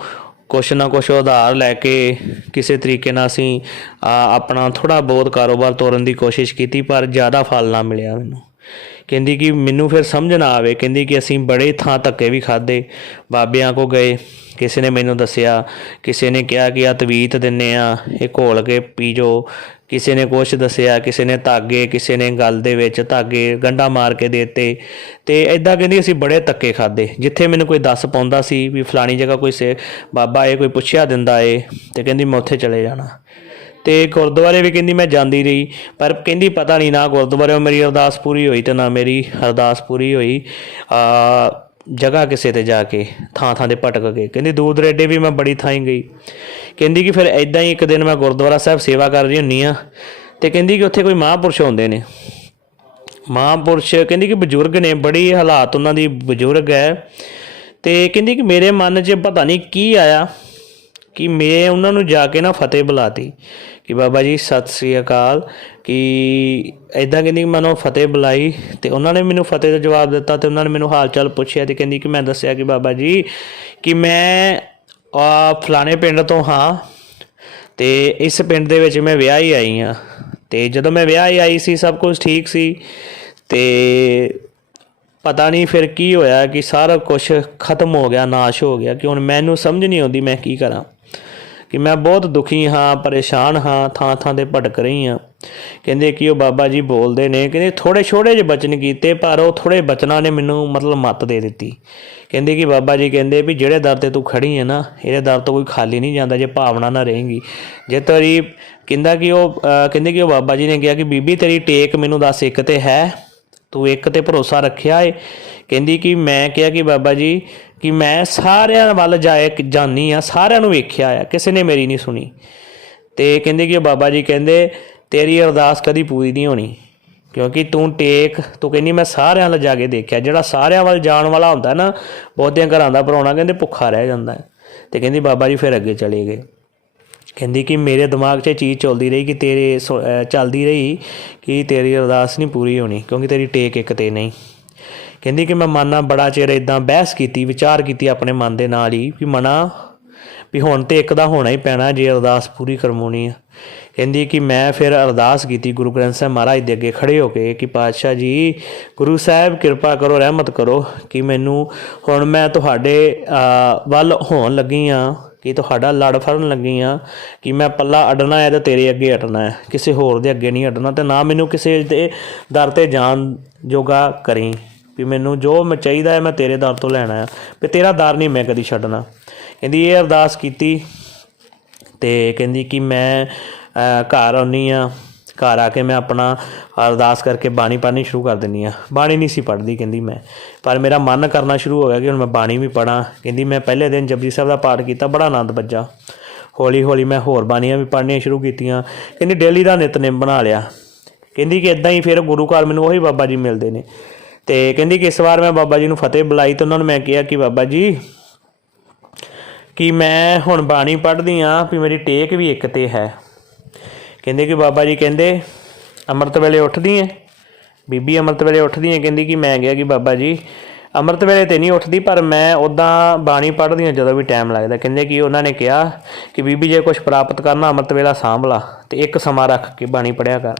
A: ਕੁਛ ਨਾ ਕੁਛ ਉਧਾਰ ਲੈ ਕੇ ਕਿਸੇ ਤਰੀਕੇ ਨਾਲ ਅਸੀਂ ਆਪਣਾ ਥੋੜਾ ਬਹੁਤ ਕਾਰੋਬਾਰ ਤੋਰਨ ਦੀ ਕੋਸ਼ਿਸ਼ ਕੀਤੀ, ਪਰ ਜ਼ਿਆਦਾ ਫਲ ਨਾ ਮਿਲਿਆ ਮੈਨੂੰ। ਕਹਿੰਦੀ ਕਿ ਮੈਨੂੰ ਫਿਰ ਸਮਝ ਨਾ ਆਵੇ। ਕਹਿੰਦੀ ਕਿ ਅਸੀਂ ਬੜੇ ਥਾਂ ਧੱਕੇ ਵੀ ਖਾਦੇ ਬਾਬਿਆਂ ਕੋ ਗਏ, ਕਿਸੇ ਨੇ ਮੈਨੂੰ ਦੱਸਿਆ, ਕਿਸੇ ਨੇ ਕਿਹਾ ਕਿ ਆ ਤਵੀਤ ਦਿੰਨੇ ਆ, ਇਹ ਘੋਲ ਕੇ ਪੀ ਜੋ ਕਿਸੇ ਨੇ ਕੁਛ ਦੱਸਿਆ, ਕਿਸੇ ਨੇ ਧਾਗੇ, ਕਿਸੇ ਨੇ ਗੱਲ ਦੇ ਵਿੱਚ ਧਾਗੇ ਗੰਡਾ ਮਾਰ ਕੇ ਦੇਤੇ ਤੇ ਐਦਾਂ ਕਹਿੰਦੀ ਅਸੀਂ ਬੜੇ ਧੱਕੇ ਖਾਦੇ ਜਿੱਥੇ ਮੈਨੂੰ ਕੋਈ ਦੱਸ ਪਾਉਂਦਾ ਸੀ ਵੀ ਫਲਾਣੀ ਜਗ੍ਹਾ ਕੋਈ ਸੇ ਬਾਬਾ ਏ ਕੋਈ ਪੁੱਛਿਆ ਦਿੰਦਾ ਏ ਤੇ ਕਹਿੰਦੀ ਮੈਂ ਉੱਥੇ ਚਲੇ ਜਾਣਾ। ਤੇ ਗੁਰਦੁਆਰੇ ਵੀ ਕਹਿੰਦੀ ਮੈਂ ਜਾਂਦੀ ਰਹੀ, ਪਰ ਕਹਿੰਦੀ ਪਤਾ ਨਹੀਂ ਨਾ ਗੁਰਦੁਆਰੇ ਮੇਰੀ ਅਰਦਾਸ ਪੂਰੀ ਹੋਈ ਤੇ ਨਾ ਮੇਰੀ ਅਰਦਾਸ ਪੂਰੀ ਹੋਈ। ਆ ਜਗ੍ਹਾ ਕਿਸੇ ਤੇ ਜਾ ਕੇ, ਥਾਂ ਥਾਂ ਦੇ ਭਟਕ ਕੇ। ਕਹਿੰਦੀ, ਦੂਰ ਦਰੇਡੇ ਵੀ ਮੈਂ ਬੜੀ ਥਾਂ ਹੀ ਗਈ। ਕਹਿੰਦੀ ਕਿ ਫਿਰ ਐਦਾਂ ਹੀ ਇੱਕ ਦਿਨ ਮੈਂ ਗੁਰਦੁਆਰਾ ਸਾਹਿਬ ਸੇਵਾ ਕਰ ਰਹੀ ਹੁੰਨੀ ਆ ਤੇ ਕਹਿੰਦੀ ਕਿ ਉੱਥੇ ਕੋਈ ਮਹਾਂਪੁਰਸ਼ ਹੁੰਦੇ ਨੇ। ਮਹਾਂਪੁਰਸ਼, ਕਹਿੰਦੀ ਕਿ ਬਜ਼ੁਰਗ ਨੇ, ਬੜੀ ਹਾਲਾਤ ਉਹਨਾਂ ਦੀ ਬਜ਼ੁਰਗ ਹੈ। ਤੇ ਕਹਿੰਦੀ ਕਿ ਮੇਰੇ ਮਨ 'ਚ ਪਤਾ ਨਹੀਂ ਕੀ ਆਇਆ। ਕਿ ਮੈਂ ਉਹਨਾਂ ਨੂੰ ਜਾ ਕੇ ਨਾ ਫਤਿਹ ਬੁਲਾਤੀ ਕਿ ਬਾਬਾ ਜੀ, ਸਤਿ ਸ੍ਰੀ ਅਕਾਲ। ਕਿ ਐਦਾਂ ਕਹਿੰਦੀ ਮੈਨੂੰ ਫਤਿਹ ਬੁਲਾਈ ਤੇ ਉਹਨਾਂ ਨੇ ਮੈਨੂੰ ਫਤਿਹ ਦਾ ਜਵਾਬ ਦਿੱਤਾ ਤੇ ਉਹਨਾਂ ਨੇ ਮੈਨੂੰ ਹਾਲ ਚਾਲ ਪੁੱਛਿਆ ਤੇ ਕਹਿੰਦੀ ਕਿ ਮੈਂ ਦੱਸਿਆ ਕਿ ਬਾਬਾ ਜੀ, ਕਿ ਮੈਂ ਆ ਫਲਾਣੇ ਪਿੰਡ ਤੋਂ ਹਾਂ ਤੇ ਇਸ ਪਿੰਡ ਦੇ ਵਿੱਚ ਮੈਂ ਵਿਆਹ ਹੀ ਆਈ ਹਾਂ। ਤੇ ਜਦੋਂ ਮੈਂ ਵਿਆਹ ਹੀ ਆਈ ਸੀ, ਸਭ ਕੁਝ ਠੀਕ ਸੀ ਤੇ ਪਤਾ ਨਹੀਂ ਫਿਰ ਕੀ ਹੋਇਆ ਕਿ ਸਾਰਾ ਕੁਝ ਖਤਮ ਹੋ ਗਿਆ, ਨਾਸ਼ ਹੋ ਗਿਆ ਕਿ ਹੁਣ ਮੈਨੂੰ ਸਮਝ ਨਹੀਂ ਆਉਂਦੀ ਮੈਂ ਕੀ ਕਰਾਂ। ਕਿ ਮੈਂ ਬਹੁਤ ਦੁਖੀ ਹਾਂ, ਪਰੇਸ਼ਾਨ ਹਾਂ ਥਾਂ ਥਾਂ ਤੇ ਭਟਕ ਰਹੀ ਹਾਂ। ਕਹਿੰਦੇ ਕਿ ਉਹ ਬਾਬਾ ਜੀ ਬੋਲਦੇ ਨੇ, ਕਹਿੰਦੇ ਥੋੜੇ ਛੋੜੇ ਜਿਹੇ ਬਚਨ ਕੀਤੇ, ਪਰ ਉਹ ਥੋੜੇ ਬਚਨਾਂ ਨੇ ਮੈਨੂੰ ਮਤਲਬ ਮੱਤ ਦੇ ਦਿੱਤੀ। ਕਹਿੰਦੇ ਕਿ ਬਾਬਾ ਜੀ ਕਹਿੰਦੇ ਵੀ ਜਿਹੜੇ ਦਰ ਤੇ ਤੂੰ ਖੜੀ ਹੈ ਨਾ, ਇਹਦੇ ਦਰ ਤੋਂ ਕੋਈ ਖਾਲੀ ਨਹੀਂ ਜਾਂਦਾ, ਜੇ ਭਾਵਨਾ ਨਾ ਰਹੇਗੀ। ਜੇ ਤੇਰੀ ਕਹਿੰਦਾ ਕਿ ਉਹ ਕਹਿੰਦੇ ਕਿ ਉਹ ਬਾਬਾ ਜੀ ਨੇ ਕਿਹਾ ਕਿ ਬੀਬੀ ਤੇਰੀ ਟੇਕ ਮੈਨੂੰ ਦੱਸ, ਇੱਕ ਤੇ ਹੈ, ਤੂੰ ਇੱਕ ਤੇ ਭਰੋਸਾ ਰੱਖਿਆ ਏ। ਕਹਿੰਦੀ ਕਿ ਮੈਂ ਕਿਹਾ ਕਿ ਬਾਬਾ ਜੀ, ਕਿ ਮੈਂ ਸਾਰਿਆਂ ਵੱਲ ਜਾਏ ਜਾਨੀ ਆ ਸਾਰਿਆਂ ਨੂੰ ਵੇਖਿਆ ਆ, ਕਿਸੇ ਨੇ ਮੇਰੀ ਨਹੀਂ ਸੁਣੀ। ਤੇ ਕਹਿੰਦੇ ਕਿ ਉਹ ਬਾਬਾ ਜੀ ਕਹਿੰਦੇ, ਤੇਰੀ ਅਰਦਾਸ ਕਦੀ ਪੂਰੀ ਨਹੀਂ ਹੋਣੀ, ਕਿਉਂਕਿ ਤੂੰ ਟੇਕ, ਤੂੰ ਕਹਿੰਦੀ ਮੈਂ ਸਾਰਿਆਂ ਵੱਲ ਜਾ ਕੇ ਦੇਖਿਆ। ਜਿਹੜਾ ਸਾਰਿਆਂ ਵੱਲ ਜਾਣ ਵਾਲਾ ਹੁੰਦਾ ਨਾ, ਬਹੁਤਿਆਂ ਘਰਾਂ ਦਾ ਪਰੌਣਾ ਕਹਿੰਦੇ ਭੁੱਖਾ ਰਹਿ ਜਾਂਦਾ। ਹੈ। ਤੇ ਕਹਿੰਦੀ ਬਾਬਾ ਜੀ ਫਿਰ ਅੱਗੇ ਚਲੇ ਗਏ। ਕਹਿੰਦੀ ਕਿ ਮੇਰੇ ਦਿਮਾਗ 'ਚ ਇਹ ਚੀਜ਼ ਚੱਲਦੀ ਰਹੀ ਕਿ ਤੇਰੇ ਸੋ- ਚੱਲਦੀ ਰਹੀ ਕਿ ਤੇਰੀ ਅਰਦਾਸ ਨਹੀਂ ਪੂਰੀ ਹੋਣੀ, ਕਿਉਂਕਿ ਤੇਰੀ ਟੇਕ ਇੱਕ ਤੇ ਨਹੀਂ। ਕਹਿੰਦੀ ਕਿ ਮੈਂ ਮਨ ਨਾਲ ਬੜਾ ਚਿਰ ਇਦਾਂ ਬਹਿਸ ਕੀਤੀ, ਵਿਚਾਰ ਕੀਤੀ ਆਪਣੇ ਮਨ ਦੇ ਨਾਲ ਹੀ, ਵੀ ਮਨਾ, ਵੀ ਹੁਣ ਤੇ ਇੱਕ ਦਾ ਹੋਣਾ ਹੀ ਪੈਣਾ ਜੇ ਅਰਦਾਸ ਪੂਰੀ ਕਰਵਾਉਣੀ ਆ। ਕਹਿੰਦੀ ਕਿ ਮੈਂ ਫਿਰ ਅਰਦਾਸ ਕੀਤੀ, ਗੁਰੂ ਗ੍ਰੰਥ ਸਾਹਿਬ ਮਹਾਰਾਜ ਦੇ ਅੱਗੇ ਖੜੇ ਹੋ ਕੇ ਕਿ ਪਾਤਸ਼ਾਹ ਜੀ, ਗੁਰੂ ਸਾਹਿਬ ਕਿਰਪਾ ਕਰੋ, ਰਹਿਮਤ ਕਰੋ ਕਿ ਮੈਨੂੰ ਹੁਣ ਮੈਂ ਤੁਹਾਡੇ ਵੱਲ ਹੋਣ ਲੱਗੀ ਆ, ਕਿ ਤੁਹਾਡਾ ਲੜ ਫੜਨ ਲੱਗੀ ਆ, ਕਿ ਮੈਂ ਪੱਲਾ ਅਡਣਾ ਹੈ ਤੇ ਤੇਰੇ ਅੱਗੇ ਅਟਣਾ ਹੈ। ਕਿਸੇ ਹੋਰ ਦੇ ਅੱਗੇ ਨਹੀਂ ਅਟਣਾ ਤੇ ਨਾ ਮੈਨੂੰ ਕਿਸੇ ਦੇ ਦਰ ਤੇ ਜਾਣ ਜੋਗਾ ਕਰੀ। ਵੀ ਮੈਨੂੰ ਜੋ ਮੈਂ ਚਾਹੀਦਾ ਹੈ ਮੈਂ ਤੇਰੇ ਦਰ ਤੋਂ ਲੈਣਾ ਹੈ ਵੀ ਤੇਰਾ ਦਰ ਨਹੀਂ ਮੈਂ ਕਦੀ ਛੱਡਣਾ। ਕਹਿੰਦੀ ਇਹ ਅਰਦਾਸ ਕੀਤੀ ਤੇ ਕਹਿੰਦੀ ਕਿ ਮੈਂ ਘਰ ਆਉਣੀ ਆ ਘਰ ਆ ਕੇ ਮੈਂ ਆਪਣਾ ਅਰਦਾਸ ਕਰਕੇ ਬਾਣੀ ਪੜ੍ਹਨੀ ਸ਼ੁਰੂ ਕਰ ਦਿੰਨੀ ਆ ਬਾਣੀ ਨਹੀਂ ਸੀ ਪੜ੍ਹਦੀ ਕਹਿੰਦੀ ਮੈਂ। ਪਰ ਮੇਰਾ ਮਨ ਕਰਨਾ ਸ਼ੁਰੂ ਹੋ ਗਿਆ ਕਿ ਹੁਣ ਮੈਂ ਬਾਣੀ ਵੀ ਪੜਾਂ ਕਹਿੰਦੀ ਮੈਂ ਪਹਿਲੇ ਦਿਨ ਜਪਜੀ ਸਾਹਿਬ ਦਾ ਪਾਠ ਕੀਤਾ, ਬੜਾ ਆਨੰਦ ਵੱਜਾ ਹੌਲੀ ਹੌਲੀ ਮੈਂ ਹੋਰ ਬਾਣੀਆਂ ਵੀ ਪੜ੍ਹਨੀਆਂ ਸ਼ੁਰੂ ਕੀਤੀਆਂ। ਕਹਿੰਦੀ ਡੇਲੀ ਦਾ ਨਿਤਨੇਮ ਬਣਾ ਲਿਆ। ਕਹਿੰਦੀ ਕਿ ਇਦਾਂ ਹੀ ਫਿਰ ਗੁਰੂ ਘਰ ਮੈਨੂੰ ਉਹੀ ਬਾਬਾ ਜੀ ਮਿਲਦੇ ਨੇ। ਤੇ ਕਹਿੰਦੀ ਕਿ ਇਸ ਵਾਰ ਮੈਂ ਬਾਬਾ ਜੀ ਨੂੰ ਫਤਿਹ ਬੁਲਾਈ ਤੇ ਉਹਨਾਂ ਨੂੰ ਮੈਂ ਕਿਹਾ ਕਿ ਬਾਬਾ ਜੀ, ਕਿ ਮੈਂ ਹੁਣ ਬਾਣੀ ਪੜ੍ਹਦੀ ਆ ਵੀ ਮੇਰੀ ਟੇਕ ਵੀ ਇੱਕ ਤੇ ਹੈ। ਕਹਿੰਦੇ ਕਿ ਬਾਬਾ ਜੀ ਕਹਿੰਦੇ, ਅੰਮ੍ਰਿਤ ਵੇਲੇ ਉੱਠਦੀ ਐ ਬੀਬੀ ਅੰਮ੍ਰਿਤ ਵੇਲੇ ਉੱਠਦੀ ਐ ਕਹਿੰਦੀ ਕਿ ਮੈਂ ਗਿਆ ਕਿ ਬਾਬਾ ਜੀ, ਅੰਮ੍ਰਿਤ ਵੇਲੇ ਤੇ ਨਹੀਂ ਉੱਠਦੀ, ਪਰ ਮੈਂ ਉਦਾਂ ਬਾਣੀ ਪੜ੍ਹਦੀ ਹਾਂ ਜਦੋਂ ਵੀ ਟਾਈਮ ਲੱਗਦਾ। ਕਹਿੰਦੇ ਕਿ ਉਹਨਾਂ ਨੇ ਕਿਹਾ ਕਿ ਬੀਬੀ ਜੇ ਕੁਝ ਪ੍ਰਾਪਤ ਕਰਨਾ, ਅੰਮ੍ਰਿਤ ਵੇਲਾ ਸਾਂਭ ਲਾ ਤੇ ਇੱਕ ਸਮਾਂ ਰੱਖ ਕੇ ਬਾਣੀ ਪੜਿਆ ਕਰ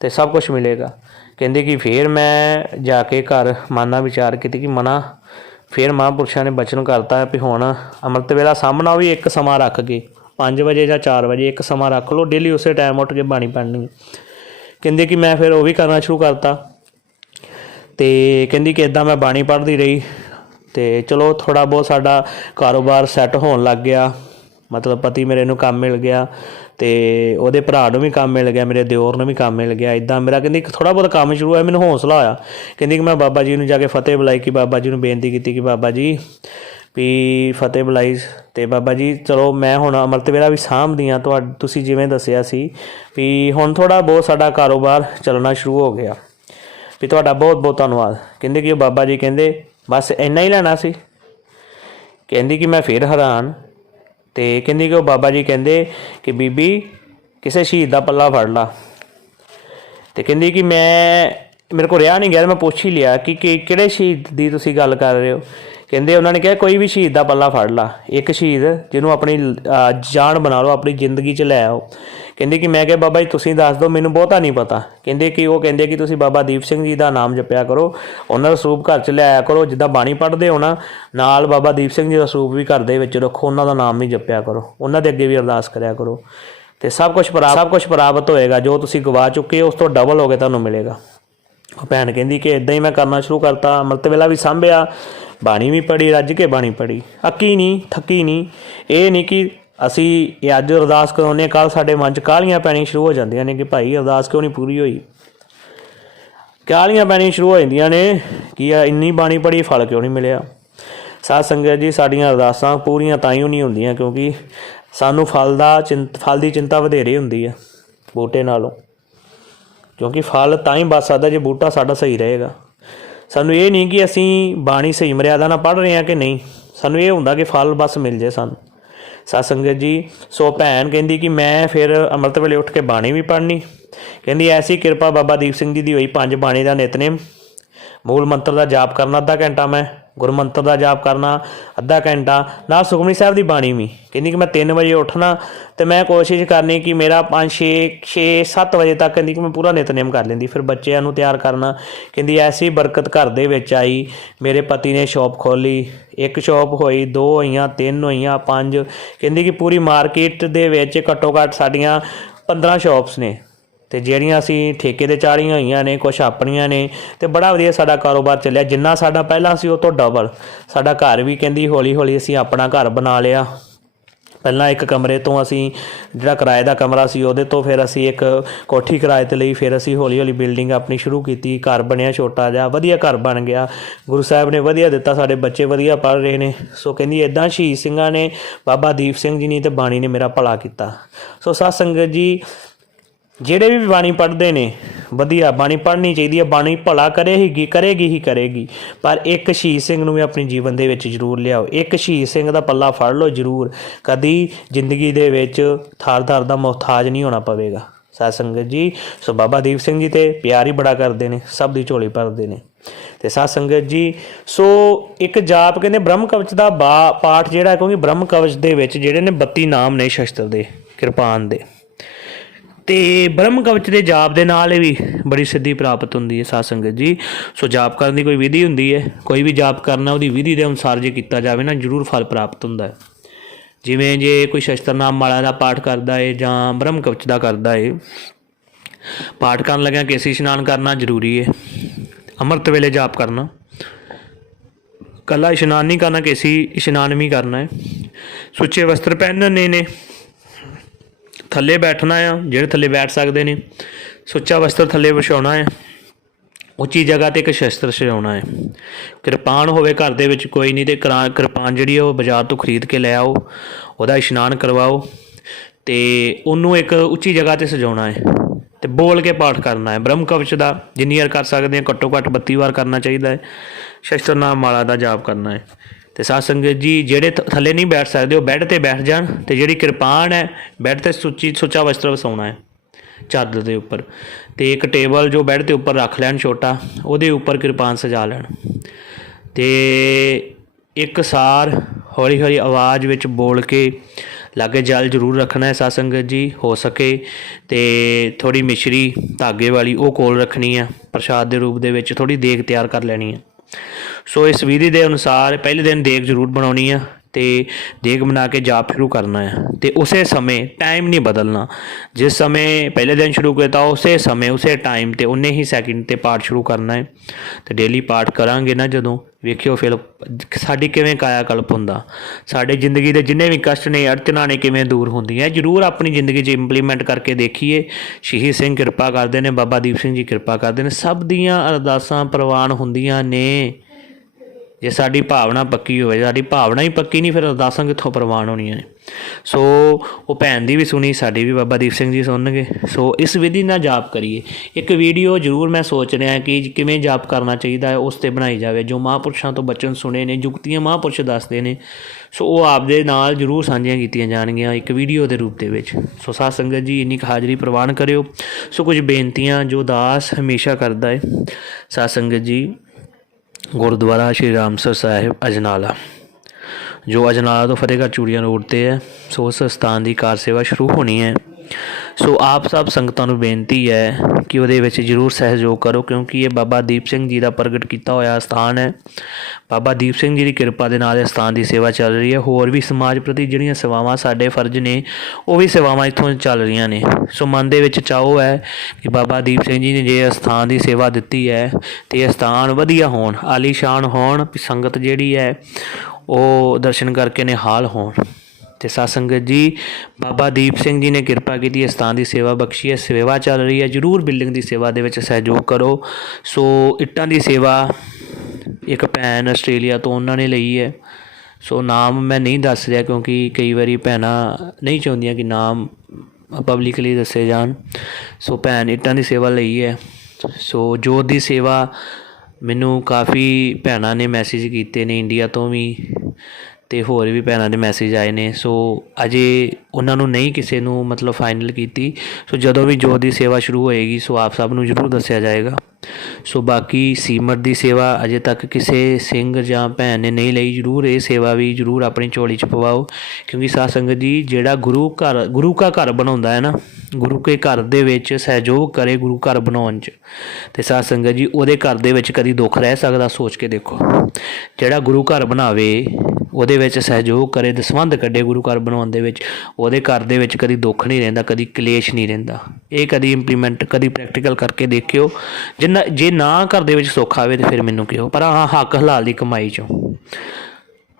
A: ਤੇ ਸਭ ਕੁਝ ਮਿਲੇਗਾ। ਕਹਿੰਦੇ ਕਿ ਫੇਰ ਮੈਂ ਜਾ ਕੇ ਘਰ ਮਾਨਾ ਵਿਚਾਰ ਕੀਤੀ ਕਿ ਮਨਾ, ਫੇਰ ਮਹਾਂਪੁਰਸ਼ਾਂ ਨੇ ਬਚਨ ਕਰਤਾ ਵੀ ਹੁਣ ਅੰਮ੍ਰਿਤ ਵੇਲਾ ਸਾਹਮਣਾ ਵੀ ਇੱਕ ਸਮਾਂ ਰੱਖ ਕੇ 5 ਵਜੇ ਜਾਂ 4 ਵਜੇ ਇੱਕ ਸਮਾਂ ਰੱਖ ਲਓ ਡੇਲੀ ਉਸੇ ਟਾਈਮ ਉੱਠ ਕੇ ਬਾਣੀ ਪੜ੍ਹਨੀ। ਕਹਿੰਦੇ ਕਿ ਮੈਂ ਫਿਰ ਉਹ ਵੀ ਕਰਨਾ ਸ਼ੁਰੂ ਕਰਤਾ। ਤੇ ਕਹਿੰਦੀ ਕਿ ਇਦਾਂ ਮੈਂ ਬਾਣੀ ਪੜ੍ਹਦੀ ਰਹੀ। ਤੇ ਚਲੋ ਥੋੜਾ ਬਹੁਤ ਸਾਡਾ ਕਾਰੋਬਾਰ ਸੈੱਟ ਹੋਣ ਲੱਗ ਗਿਆ। ਮਤਲਬ ਪਤੀ ਮੇਰੇ ਨੂੰ ਕੰਮ ਮਿਲ ਗਿਆ। ਤੇ ਉਹਦੇ ਭਰਾ ਨੂੰ ਵੀ ਕੰਮ ਮਿਲ ਗਿਆ, ਮੇਰੇ ਦਿਓਰ ਨੂੰ ਵੀ ਕੰਮ ਮਿਲ ਗਿਆ। ਇਦਾਂ ਮੇਰਾ ਕਹਿੰਦੀ ਥੋੜਾ ਬਹੁਤ ਕੰਮ ਸ਼ੁਰੂ ਹੋਇਆ, ਮੈਨੂੰ ਹੌਸਲਾ ਹੋਇਆ ਕਹਿੰਦੀ ਕਿ ਮੈਂ ਬਾਬਾ ਜੀ ਨੂੰ ਜਾ ਕੇ ਫਤਿਹ ਬੁਲਾਈ, ਕਿ ਬਾਬਾ ਜੀ ਨੂੰ ਬੇਨਤੀ ਕੀਤੀ ਕਿ ਬਾਬਾ ਜੀ ਵੀ ਫਤਿਹ ਬੁਲਾਈ ਤੇ ਬਾਬਾ ਜੀ, ਚਲੋ ਮੈਂ ਹੁਣ ਅੰਮ੍ਰਿਤ ਵੇਲਾ ਵੀ ਸਾਂਭਦੀ ਹਾਂ, ਤੁਹਾ, ਤੁਸੀਂ ਜਿਵੇਂ ਦੱਸਿਆ ਸੀ ਵੀ ਹੁਣ ਥੋੜਾ ਬਹੁਤ ਸਾਡਾ ਕਾਰੋਬਾਰ ਚੱਲਣਾ ਸ਼ੁਰੂ ਹੋ ਗਿਆ। ਵੀ ਤੁਹਾਡਾ ਬਹੁਤ ਬਹੁਤ ਧੰਨਵਾਦ। ਕਹਿੰਦੇ ਕਿ ਉਹ ਬਾਬਾ ਜੀ ਕਹਿੰਦੇ, ਬਸ ਇੰਨਾ ਹੀ ਲੈਣਾ ਸੀ? ਕਹਿੰਦੀ ਕਿ ਮੈਂ ਫਿਰ ਹੈਰਾਨ ਤੇ ਕਹਿੰਦੀ ਕਿ ਉਹ ਬਾਬਾ ਜੀ ਕਹਿੰਦੇ ਕਿ ਬੀਬੀ ਕਿਸੇ ਸ਼ਹੀਦ ਦਾ ਪੱਲਾ ਫੜ ਲਾ। ਤੇ ਕਹਿੰਦੀ ਕਿ ਮੈਂ, ਮੇਰੇ ਕੋਲ ਰਿਹਾ ਨਹੀਂ ਗਿਆ ਮੈਂ ਪੁੱਛ ਹੀ ਲਿਆ ਕਿ ਕਿਹੜੇ ਸ਼ਹੀਦ ਦੀ ਤੁਸੀਂ ਗੱਲ ਕਰ ਰਹੇ ਹੋ? ਕਹਿੰਦੇ ਉਹਨਾਂ ਨੇ ਕਿਹਾ, ਕੋਈ ਵੀ ਸ਼ਹੀਦ ਦਾ ਪੱਲਾ ਫੜ ਲਾ। ਇੱਕ ਸ਼ਹੀਦ ਜਿਹਨੂੰ ਆਪਣੀ ਜਾਨ ਬਣਾ ਲਓ, ਆਪਣੀ ਜ਼ਿੰਦਗੀ 'ਚ ਲੈ ਆਓ। ਕਹਿੰਦੇ ਕਿ ਮੈਂ ਕਿਹਾ, ਬਾਬਾ ਜੀ, ਤੁਸੀਂ ਦੱਸ ਦਿਓ, ਮੈਨੂੰ ਬਹੁਤਾ ਨਹੀਂ ਪਤਾ। ਕਹਿੰਦੇ ਕਿ ਉਹ ਕਹਿੰਦੇ ਕਿ ਤੁਸੀਂ ਬਾਬਾ ਦੀਪ ਸਿੰਘ ਜੀ ਦਾ ਨਾਮ ਜਪਿਆ ਕਰੋ। ਉਹਨਾਂ ਦਾ ਸਰੂਪ ਘਰ 'ਚ ਲਿਆਇਆ ਕਰੋ, ਜਿੱਦਾਂ ਬਾਣੀ ਪੜ੍ਹਦੇ ਹੋ ਨਾ, ਨਾਲ ਬਾਬਾ ਦੀਪ ਸਿੰਘ ਜੀ ਦਾ ਸਰੂਪ ਵੀ ਘਰ ਦੇ ਵਿੱਚ ਰੱਖੋ, ਉਹਨਾਂ ਦਾ ਨਾਮ ਨਹੀਂ ਜਪਿਆ ਕਰੋ। ਉਹਨਾਂ ਦੇ ਅੱਗੇ ਵੀ ਅਰਦਾਸ ਕਰਿਆ ਕਰੋ। ਤੇ ਸਭ ਕੁਝ ਪ੍ਰਾਪਤ ਸਭ ਕੁਝ ਪ੍ਰਾਪਤ ਹੋਏਗਾ, ਜੋ ਤੁਸੀਂ ਗਵਾ ਚੁੱਕੇ ਹੋ, ਉਸ ਤੋਂ ਡਬਲ ਹੋ ਕੇ ਤੁਹਾਨੂੰ ਮਿਲੇਗਾ। ਭੈਣ ਕਹਿੰਦੀ ਕਿ ਇਦਾਂ ਹੀ ਮੈਂ ਕਰਨਾ ਸ਼ੁਰੂ ਕਰਤਾ ਅੰਮ੍ਰਿਤ ਵੇਲਾ ਵੀ ਸਾਂਭਿਆ। ਬਾਣੀ ਵੀ ਪੜੀ ਰੱਜ ਕੇ ਬਾਣੀ ਪੜੀ ਅੱਕੀ ਨਹੀਂ ਥੱਕੀ ਨਹੀਂ ਇਹ ਨਹੀਂ ਕਿ ਅਸੀਂ ਇਹ ਅੱਜ ਅਰਦਾਸ ਕਰਾਉਂਦੇ ਕੱਲ ਸਾਡੇ ਮਨ 'ਚ ਕਾਹਲੀਆਂ ਪੈਣੀਆਂ ਸ਼ੁਰੂ ਹੋ ਜਾਂਦੀਆਂ ਨੇ ਕਿ ਭਾਈ ਅਰਦਾਸ ਕਿਉਂ ਨਹੀਂ ਪੂਰੀ ਹੋਈ? ਕਾਹਲੀਆਂ ਪੈਣੀਆਂ ਸ਼ੁਰੂ ਹੋ ਜਾਂਦੀਆਂ ਨੇ ਕਿ ਆ ਇੰਨੀ ਬਾਣੀ ਪੜੀ ਫਲ ਕਿਉਂ ਨਹੀਂ ਮਿਲਿਆ? ਸਾਧ ਸੰਗਤ ਜੀ, ਸਾਡੀਆਂ ਅਰਦਾਸਾਂ ਪੂਰੀਆਂ ਤਾਂ ਹੀ ਨਹੀਂ ਹੁੰਦੀਆਂ ਕਿਉਂਕਿ ਸਾਨੂੰ ਫਲ ਦਾ ਚਿੰਤ ਫਲ ਦੀ ਚਿੰਤਾ ਵਧੇਰੇ ਹੁੰਦੀ ਹੈ ਬੂਟੇ ਨਾਲੋਂ। ਕਿਉਂਕਿ ਫਲ ਤਾਂ ਹੀ ਬਚ ਸਕਦਾ ਜੇ ਬੂਟਾ ਸਾਡਾ ਸਹੀ ਰਹੇਗਾ। ਸਾਨੂੰ ਇਹ ਨਹੀਂ ਕਿ ਅਸੀਂ ਬਾਣੀ ਸਹੀ ਮਰਿਆਦਾ ਨਾਲ ਪੜ੍ਹ ਰਹੇ ਹਾਂ ਕਿ ਨਹੀਂ। ਸਾਨੂੰ ਇਹ ਹੁੰਦਾ ਕਿ ਫਲ ਬਸ ਮਿਲ ਜੇ ਸਾਨੂੰ। ਸਾਧ ਜੀ, ਸੋ ਭੈਣ ਕਹਿੰਦੀ ਕਿ ਮੈਂ ਫਿਰ ਅੰਮ੍ਰਿਤ ਵੇਲੇ ਉੱਠ ਕੇ ਬਾਣੀ ਵੀ ਪੜ੍ਹਨੀ। ਕਹਿੰਦੀ, ਐਸੀ ਕਿਰਪਾ ਬਾਬਾ ਦੀਪ ਸਿੰਘ ਜੀ ਦੀ ਹੋਈ ਪੰਜ ਬਾਣੀ ਦਾ ਨਿਤਨੇਮ। ਮੂਲ ਮੰਤਰ ਦਾ ਜਾਪ ਕਰਨਾ ਅੱਧਾ ਘੰਟਾ ਮੈਂ। ਗੁਰਮੰਤਰ ਦਾ ਜਾਪ ਕਰਨਾ, ਅੱਧਾ ਘੰਟਾ। ਨਾਲ ਸੁਖਮਨੀ ਸਾਹਿਬ ਦੀ ਬਾਣੀ ਵੀ, ਕਹਿੰਦੀ ਕਿ ਮੈਂ 3 ਵਜੇ ਉੱਠਣਾ ਤੇ ਮੈਂ ਕੋਸ਼ਿਸ਼ ਕਰਨੀ ਕਿ ਮੇਰਾ 5 6 6 7 ਵਜੇ ਤੱਕ ਕਹਿੰਦੀ ਕਿ ਮੈਂ ਪੂਰਾ ਨਿਤਨੇਮ ਕਰ ਲੈਂਦੀ, ਫਿਰ ਬੱਚਿਆਂ ਨੂੰ ਤਿਆਰ ਕਰਨਾ, ਕਹਿੰਦੀ ਐਸੀ ਬਰਕਤ ਘਰ ਦੇ ਵਿੱਚ ਆਈ, ਮੇਰੇ ਪਤੀ ਨੇ ਸ਼ਾਪ ਖੋਲੀ ਇੱਕ ਸ਼ਾਪ ਹੋਈ, ਦੋ ਹੋਈਆਂ, ਤਿੰਨ ਹੋਈਆਂ, ਪੰਜ, ਕਹਿੰਦੀ ਕਿ ਪੂਰੀ ਮਾਰਕੀਟ ਦੇ ਵਿੱਚ ਘੱਟੋ ਘੱਟ ਸਾਡੀਆਂ 15 ਸ਼ਾਪਸ ਨੇ। ਤੇ ਜਿਹੜੀਆਂ ਅਸੀਂ ਠੇਕੇ ਤੇ ਚਾੜੀਆਂ ਹੋਈਆਂ ਨੇ ਕੁਝ ਆਪਣੀਆਂ ਨੇ, ਤੇ ਬੜਾ ਵਧੀਆ ਸਾਡਾ ਕਾਰੋਬਾਰ ਚੱਲਿਆ। ਜਿੰਨਾ ਸਾਡਾ ਪਹਿਲਾਂ ਸੀ, ਉਹ ਤੋਂ ਡਬਲ ਸਾਡਾ ਘਰ ਵੀ ਕਹਿੰਦੀ ਹੌਲੀ ਹੌਲੀ ਅਸੀਂ ਆਪਣਾ ਘਰ ਬਣਾ ਲਿਆ। ਪਹਿਲਾਂ ਇੱਕ ਕਮਰੇ ਤੋਂ ਅਸੀਂ, ਜਿਹੜਾ ਕਿਰਾਏ ਦਾ ਕਮਰਾ ਸੀ, ਉਹਦੇ ਤੋਂ ਫਿਰ ਅਸੀਂ ਇੱਕ ਕੋਠੀ ਕਿਰਾਏ ਤੇ ਲਈ, ਫਿਰ ਅਸੀਂ ਹੌਲੀ ਹੌਲੀ ਬਿਲਡਿੰਗ ਆਪਣੀ ਸ਼ੁਰੂ ਕੀਤੀ। ਘਰ ਬਣਿਆ ਛੋਟਾ ਜਿਹਾ, ਵਧੀਆ ਘਰ ਬਣ ਗਿਆ। ਗੁਰੂ ਸਾਹਿਬ ਨੇ ਵਧੀਆ ਦਿੱਤਾ, ਸਾਡੇ ਬੱਚੇ ਵਧੀਆ ਪੜ੍ਹ ਰਹੇ ਨੇ। ਸੋ ਕਹਿੰਦੀ ਇਦਾਂ ਸ਼ਹੀਦ ਸਿੰਘਾਂ ਨੇ, ਬਾਬਾ ਦੀਪ ਸਿੰਘ ਜੀ ਨੇ ਤੇ ਬਾਣੀ ਨੇ ਮੇਰਾ ਭਲਾ ਕੀਤਾ। ਸੋ ਸਾਧ ਸੰਗਤ ਜੀ ਜਿਹੜੇ ਵੀ ਬਾਣੀ ਪੜ੍ਹਦੇ ਨੇ, ਵਧੀਆ ਬਾਣੀ ਪੜ੍ਹਨੀ ਚਾਹੀਦੀ ਹੈ ਬਾਣੀ ਭਲਾ ਕਰੇਗੀ ਕਰੇਗੀ ਹੀ ਕਰੇਗੀ। ਪਰ ਇੱਕ ਸ਼ਹੀਦ ਸਿੰਘ ਨੂੰ ਵੀ ਆਪਣੇ ਜੀਵਨ ਦੇ ਵਿੱਚ ਜ਼ਰੂਰ ਲਿਆਓ। ਇੱਕ ਸ਼ਹੀਦ ਸਿੰਘ ਦਾ ਪੱਲਾ ਫੜ ਲਓ ਜ਼ਰੂਰ। ਕਦੀ ਜ਼ਿੰਦਗੀ ਦੇ ਵਿੱਚ ਥਾਰ-ਥਾਰ ਦਾ ਮੁਹਤਾਜ ਨਹੀਂ ਹੋਣਾ ਪਵੇਗਾ। ਸਾਧ ਸੰਗਤ ਜੀ, ਸੋ ਬਾਬਾ ਦੀਪ ਸਿੰਘ ਜੀ ਤੇ ਪਿਆਰ ਹੀ ਬੜਾ ਕਰਦੇ ਨੇ, ਸਭ ਦੀ ਝੋਲੀ ਭਰਦੇ ਨੇ। ਤੇ ਸਾਧ ਸੰਗਤ ਜੀ, ਸੋ ਇੱਕ ਜਾਪ ਕਹਿੰਦੇ ਬ੍ਰਹਮ ਕਵਚ ਦਾ ਬਾ- ਪਾਠ ਜਿਹੜਾ ਕਿਉਂਕਿ ਬ੍ਰਹਮ ਕਵਚ ਦੇ ਵਿੱਚ ਜਿਹੜੇ ਨੇ 32 ਨਾਮ ਨੇ ਸ਼ਸਤਰ ਦੇ, ਕਿਰਪਾਨ ਦੇ। ਤੇ ਬ੍ਰਹਮ ਕਵਚ ਦੇ ਜਾਪ ਦੇ ਨਾਲ ਵੀ ਬੜੀ ਸਿੱਧੀ ਪ੍ਰਾਪਤ ਹੁੰਦੀ ਹੈ ਸਾਧ ਸੰਗਤ ਜੀ। ਸੋ ਜਾਪ ਕਰਨ ਦੀ ਕੋਈ ਵਿਧੀ ਹੁੰਦੀ ਹੈ, ਕੋਈ ਵੀ ਜਾਪ ਕਰਨਾ ਉਹਦੀ ਵਿਧੀ ਦੇ ਅਨੁਸਾਰ ਜੇ ਕੀਤਾ ਜਾਵੇ ਨਾ ਜ਼ਰੂਰ ਫਲ ਪ੍ਰਾਪਤ ਹੁੰਦਾ ਹੈ। ਜਿਵੇਂ ਜੇ ਕੋਈ ਸ਼ਸਤਰਨਾਮ ਮਾਲਾ ਦਾ ਪਾਠ ਕਰਦਾ ਏ ਜਾਂ ਬ੍ਰਹਮ ਕਵਚ ਦਾ ਕਰਦਾ ਏ ਪਾਠ ਕਰਨ ਲੱਗਿਆ ਕੇਸੀ ਇਸ਼ਨਾਨ ਕਰਨਾ ਜ਼ਰੂਰੀ ਹੈ। ਅੰਮ੍ਰਿਤ ਵੇਲੇ ਜਾਪ ਕਰਨਾ। ਕੱਲਾ ਇਸ਼ਨਾਨ ਨਹੀਂ ਕਰਨਾ, ਕੇਸੀ ਇਸ਼ਨਾਨ ਵੀ ਕਰਨਾ ਹੈ। ਸੁੱਚੇ ਵਸਤਰ ਪਹਿਨਣੇ ਨੇ। ਥੱਲੇ ਬੈਠਣਾ ਆ, ਜਿਹੜੇ ਥੱਲੇ ਬੈਠ ਸਕਦੇ ਨੇ। ਸੁੱਚਾ ਵਸਤਰ ਥੱਲੇ ਵਿਛਾਉਣਾ ਹੈ ਉੱਚੀ ਜਗ੍ਹਾ ਤੇ ਇੱਕ ਸ਼ਸਤਰ ਸਜਾਉਣਾ ਹੈ ਕਿਰਪਾਨ ਹੋਵੇ ਘਰ ਦੇ ਵਿੱਚ ਕੋਈ ਨਹੀਂ ਤੇ ਕਿਰਾ- ਕਿਰਪਾਨ ਜਿਹੜੀ ਉਹ ਬਾਜ਼ਾਰ ਤੋਂ ਖਰੀਦ ਕੇ ਲੈ ਆਓ, ਉਹਦਾ ਇਸ਼ਨਾਨ ਕਰਵਾਓ ਤੇ ਉਹਨੂੰ ਇੱਕ ਉੱਚੀ ਜਗ੍ਹਾ ਤੇ ਸਜਾਉਣਾ ਹੈ ਤੇ ਬੋਲ ਕੇ ਪਾਠ ਕਰਨਾ ਹੈ ਬ੍ਰਹਮ ਕਵਚ ਦਾ ਜਿੰਨੀ ਵਾਰ ਕਰ ਸਕਦੇ ਹਾਂ ਘੱਟੋ ਘੱਟ 32 ਵਾਰ ਕਰਨਾ ਚਾਹੀਦਾ ਹੈ ਸ਼ਸਤਰ ਸ਼ਸਤਰਨਾਮ ਮਾਲਾ ਦਾ ਜਾਪ ਕਰਨਾ ਹੈ ਤੇ ਸਾਧ ਸੰਗਤ ਜੀ, ਜਿਹੜੇ ਥੱਲੇ ਨਹੀਂ ਬੈਠ ਸਕਦੇ, ਉਹ ਬੈੱਡ ਤੇ ਬੈਠ ਜਾਣ ਤੇ ਜਿਹੜੀ ਕਿਰਪਾਨ ਹੈ, ਬੈੱਡ ਤੇ ਸੁੱਚੀ, ਸੁੱਚਾ ਵਸਤਰ ਵਸਾਉਣਾ ਹੈ, ਚਾਦਰ ਦੇ ਉੱਪਰ। ਤੇ ਇੱਕ ਟੇਬਲ ਜੋ ਬੈੱਡ ਦੇ ਉੱਪਰ ਰੱਖ ਲੈਣ ਛੋਟਾ, ਉਹਦੇ ਉੱਪਰ ਕਿਰਪਾਨ ਸਜਾ ਲੈਣ। ਤੇ ਇੱਕ ਸਾਰ ਹੌਲੀ ਹੌਲੀ ਆਵਾਜ਼ ਵਿੱਚ ਬੋਲ ਕੇ ਲਾਗੇ ਜਲ ਜ਼ਰੂਰ ਰੱਖਣਾ ਹੈ ਸਾਧ ਸੰਗਤ ਜੀ, ਹੋ ਸਕੇ। ਤੇ ਥੋੜੀ ਮਿਸ਼ਰੀ ਧਾਗੇ ਵਾਲੀ ਉਹ ਕੋਲ ਰੱਖਣੀ ਹੈ, ਪ੍ਰਸ਼ਾਦ ਦੇ ਰੂਪ ਦੇ ਵਿੱਚ ਥੋੜੀ ਦੇਗ ਤਿਆਰ ਕਰ ਲੈਣੀ ਹੈ। ਸੋ ਇਸ ਵਿਧੀ ਦੇ ਅਨੁਸਾਰ ਪਹਿਲੇ ਦਿਨ ਦੇਗ ਜ਼ਰੂਰ ਬਣਾਉਣੀ ਆ ਤੇ ਦੇਗ ਬਣਾ ਕੇ ਜਾਪ ਸ਼ੁਰੂ ਕਰਨਾ ਹੈ ਤੇ ਉਸੇ ਸਮੇਂ ਟਾਈਮ ਨਹੀਂ ਬਦਲਣਾ। ਜਿਸ ਸਮੇਂ ਪਹਿਲੇ ਦਿਨ ਸ਼ੁਰੂ ਕੀਤਾ ਉਸੇ ਸਮੇਂ, ਉਸੇ ਟਾਈਮ ਤੇ, ਉਨੇ ਹੀ ਸੈਕਿੰਡ ਤੇ ਪਾਠ ਸ਼ੁਰੂ ਕਰਨਾ ਹੈ। ਤੇ ਡੇਲੀ ਪਾਠ ਕਰਾਂਗੇ ਨਾ ਜਦੋਂ ਵੇਖਿਓ ਫਿਰ ਸਾਡੀ ਕਿਵੇਂ ਕਾਇਆ ਕਲਪ ਹੁੰਦਾ। ਸਾਡੇ ਜ਼ਿੰਦਗੀ ਦੇ ਜਿੰਨੇ ਵੀ ਕਸ਼ਟ ਨੇ ਅੜਚਨਾ ਨੇ ਕਿਵੇਂ ਦੂਰ ਹੁੰਦੀਆਂ ਜਰੂਰ ਆਪਣੀ ਜ਼ਿੰਦਗੀ 'ਚ ਇੰਪਲੀਮੈਂਟ ਕਰਕੇ ਦੇਖੀਏ। ਸ਼ਹੀਦ ਸਿੰਘ ਕਿਰਪਾ ਕਰਦੇ ਨੇ, ਬਾਬਾ ਦੀਪ ਸਿੰਘ ਜੀ ਕਿਰਪਾ ਕਰਦੇ ਨੇ। ਸਭ ਦੀਆਂ ਅਰਦਾਸਾਂ ਪ੍ਰਵਾਨ ਹੁੰਦੀਆਂ ਨੇ। ਜੇ ਸਾਡੀ ਭਾਵਨਾ ਪੱਕੀ ਹੋਵੇ, ਸਾਡੀ ਭਾਵਨਾ ਹੀ ਪੱਕੀ ਨਹੀਂ, ਫਿਰ ਅਰਦਾਸਾਂ ਕਿੱਥੋਂ ਪ੍ਰਵਾਨ ਹੋਣੀਆਂ ਨੇ? ਸੋ ਉਹ ਭੈਣ ਦੀ ਵੀ ਸੁਣੀ, ਸਾਡੀ ਵੀ ਬਾਬਾ ਦੀਪ ਸਿੰਘ ਜੀ ਸੁਣਨਗੇ। ਸੋ ਇਸ ਵਿਧੀ ਨਾਲ ਜਾਪ ਕਰੀਏ। ਇੱਕ ਵੀਡੀਓ ਜ਼ਰੂਰ ਮੈਂ ਸੋਚ ਰਿਹਾ ਕਿ ਕਿਵੇਂ ਜਾਪ ਕਰਨਾ ਚਾਹੀਦਾ ਹੈ, ਉਸ ਤੇ ਬਣਾਈ ਜਾਵੇ, ਜੋ ਮਹਾਂਪੁਰਸ਼ਾਂ ਤੋਂ ਬਚਨ ਸੁਣੇ ਨੇ ਯੁਕਤੀਆਂ ਮਹਾਂਪੁਰਸ਼ ਦੱਸਦੇ ਨੇ। ਸੋ ਉਹ ਆਪਦੇ ਨਾਲ ਜ਼ਰੂਰ ਸਾਂਝੀਆਂ ਕੀਤੀਆਂ ਜਾਣਗੀਆਂ ਇੱਕ ਵੀਡੀਓ ਦੇ ਰੂਪ ਦੇ ਵਿੱਚ। ਸੋ ਸਾਧ ਸੰਗਤ ਜੀ, ਇੰਨੀ ਕੁ ਹਾਜ਼ਰੀ ਪ੍ਰਵਾਨ ਕਰਿਓ। ਸੋ ਕੁਝ ਬੇਨਤੀਆਂ ਜੋ ਦਾਸ ਹਮੇਸ਼ਾ ਕਰਦਾ ਹੈ। ਸਾਧ ਸੰਗਤ ਜੀ ਗੁਰਦੁਆਰਾ ਸ਼੍ਰੀ ਰਾਮਸਰ ਸਾਹਿਬ ਅਜਨਾਲਾ, ਜੋ ਅਜਨਾਲਾ ਤੋਂ ਫਤਿਹਗੜ੍ਹ ਚੂੜੀਆਂ ਰੋਡ ਤੇ ਹੈ, ਸੋ ਉਸ ਸਥਾਨ ਦੀ ਕਾਰ ਸੇਵਾ ਸ਼ੁਰੂ ਹੋਣੀ ਹੈ। ਸੋ ਆਪ ਸਭ ਸੰਗਤਾਂ ਨੂੰ ਬੇਨਤੀ ਹੈ ਕਿ ਉਹਦੇ ਵਿੱਚ ਜਰੂਰ ਸਹਿਯੋਗ ਕਰੋ, ਕਿਉਂਕਿ ਇਹ ਬਾਬਾ ਦੀਪ ਸਿੰਘ ਜੀ ਦਾ ਪ੍ਰਗਟ ਕੀਤਾ ਹੋਇਆ ਸਥਾਨ ਹੈ। ਬਾਬਾ ਦੀਪ ਸਿੰਘ ਜੀ ਦੀ ਕਿਰਪਾ ਦੇ ਨਾਲ ਇਹ ਸਥਾਨ ਦੀ ਸੇਵਾ ਚੱਲ ਰਹੀ ਹੈ। ਹੋਰ ਵੀ ਸਮਾਜ ਪ੍ਰਤੀ ਜਿਹੜੀਆਂ ਸੇਵਾਵਾਂ ਸਾਡੇ ਫਰਜ਼ ਨੇ, ਉਹ ਵੀ ਸੇਵਾਵਾਂ ਇੱਥੋਂ ਚੱਲ ਰਹੀਆਂ ਨੇ। ਸੋ ਮਨ ਦੇ ਵਿੱਚ ਚਾਹੋ ਹੈ ਕਿ ਬਾਬਾ ਦੀਪ ਸਿੰਘ ਜੀ ਨੇ ਜੇ ਇਹ ਸਥਾਨ ਦੀ ਸੇਵਾ ਦਿੱਤੀ ਹੈ, ਤੇ ਇਹ ਸਥਾਨ ਵਧੀਆ ਹੋਣ, ਆਲੀਸ਼ਾਨ ਹੋਣ, ਵੀ ਸੰਗਤ ਜਿਹੜੀ ਹੈ, ਉਹ ਦਰਸ਼ਨ ਕਰਕੇ ਨਿਹਾਲ ਹੋਣ। ਤੇ ਸਾਧ ਸੰਗਤ ਜੀ, ਬਾਬਾ ਦੀਪ ਸਿੰਘ ਜੀ ਨੇ ਕਿਰਪਾ ਕੀਤੀ, ਇਸ ਸਥਾਨ ਦੀ ਸੇਵਾ ਬਖਸ਼ੀ ਹੈ ਸੇਵਾ ਚੱਲ ਰਹੀ ਹੈ, ਜਰੂਰ ਬਿਲਡਿੰਗ ਦੀ ਸੇਵਾ ਦੇ ਵਿੱਚ ਸਹਿਯੋਗ ਕਰੋ। ਸੋ ਇੱਟਾਂ ਦੀ ਸੇਵਾ ਇੱਕ ਭੈਣ ਆਸਟ੍ਰੇਲੀਆ ਤੋਂ ਉਹਨਾਂ ਨੇ ਲਈ ਹੈ। ਸੋ ਨਾਮ ਮੈਂ ਨਹੀਂ ਦੱਸ ਰਿਹਾ ਕਿਉਂਕਿ ਕਈ ਵਾਰੀ ਭੈਣਾਂ ਨਹੀਂ ਚਾਹੁੰਦੀਆਂ ਕਿ ਨਾਮ ਪਬਲਿਕਲੀ ਦੱਸੇ ਜਾਣ। ਸੋ ਭੈਣ ਇੱਟਾਂ ਦੀ ਸੇਵਾ ਲਈ ਹੈ। ਸੋ ਜੋਤ ਦੀ ਸੇਵਾ ਮੈਨੂੰ ਕਾਫੀ ਭੈਣਾਂ ਨੇ ਮੈਸੇਜ ਕੀਤੇ ਨੇ ਇੰਡੀਆ ਤੋਂ ਵੀ। ਅਤੇ ਹੋਰ ਵੀ ਭੈਣਾਂ ਦੇ ਮੈਸੇਜ ਆਏ ਨੇ ਸੋ ਅਜੇ ਉਹਨਾਂ ਨੂੰ ਨਹੀਂ ਕਿਸੇ ਨੂੰ ਮਤਲਬ ਫਾਈਨਲ ਕੀਤੀ ਸੋ ਜਦੋਂ ਵੀ ਜੋਤ ਦੀ ਸੇਵਾ ਸ਼ੁਰੂ ਹੋਏਗੀ ਸੋ ਆਪ ਸਭ ਨੂੰ ਜ਼ਰੂਰ ਦੱਸਿਆ ਜਾਏਗਾ। ਸੋ ਬਾਕੀ ਸੀਮਰ ਦੀ ਸੇਵਾ ਅਜੇ ਤੱਕ ਕਿਸੇ ਸਿੰਘ ਜਾਂ ਭੈਣ ਨੇ ਨਹੀਂ ਲਈ, ਜ਼ਰੂਰ ਇਹ ਸੇਵਾ ਵੀ ਜ਼ਰੂਰ ਆਪਣੀ ਝੋਲੀ 'ਚ ਪਵਾਓ, ਕਿਉਂਕਿ ਸਾਧ ਸੰਗਤ ਜੀ ਜਿਹੜਾ ਗੁਰੂ ਘਰ, ਗੁਰੂ ਕਾ ਘਰ ਬਣਾਉਂਦਾ ਹੈ ਨਾ, ਗੁਰੂ ਕੇ ਘਰ ਦੇ ਵਿੱਚ ਸਹਿਯੋਗ ਕਰੇ ਗੁਰੂ ਘਰ ਬਣਾਉਣ 'ਚ। ਤੇ ਸਾਧ ਸੰਗਤ ਜੀ ਉਹਦੇ ਘਰ ਦੇ ਵਿੱਚ ਕਦੀ ਦੁੱਖ ਰਹਿ ਸਕਦਾ, ਸੋਚ ਕੇ ਦੇਖੋ। ਜਿਹੜਾ ਗੁਰੂ ਘਰ ਬਣਾਵੇ ਉਹਦੇ ਵਿੱਚ ਸਹਿਯੋਗ ਕਰੇ ਦਸਵੰਧ ਕੱਢੇ ਗੁਰੂ ਘਰ ਬਣਾਉਣ ਦੇ ਵਿੱਚ। ਉਹਦੇ ਘਰ ਦੇ ਵਿੱਚ ਕਦੀ ਦੁੱਖ ਨਹੀਂ ਰਹਿੰਦਾ, ਕਦੀ ਕਲੇਸ਼ ਨਹੀਂ ਰਹਿੰਦਾ। ਇਹ ਕਦੀ ਇੰਪਲੀਮੈਂਟ ਕਦੀ ਪ੍ਰੈਕਟੀਕਲ ਕਰਕੇ ਦੇਖਿਓ। ਜਿੰਨਾ ਜੇ ਨਾ ਘਰ ਦੇ ਵਿੱਚ ਸੁੱਖ ਆਵੇ ਤੇ ਫਿਰ ਮੈਨੂੰ ਕਿਹੋ। ਪਰ ਹਾਂ ਹੱਕ ਹਲਾਲ ਦੀ ਕਮਾਈ ਚੋਂ।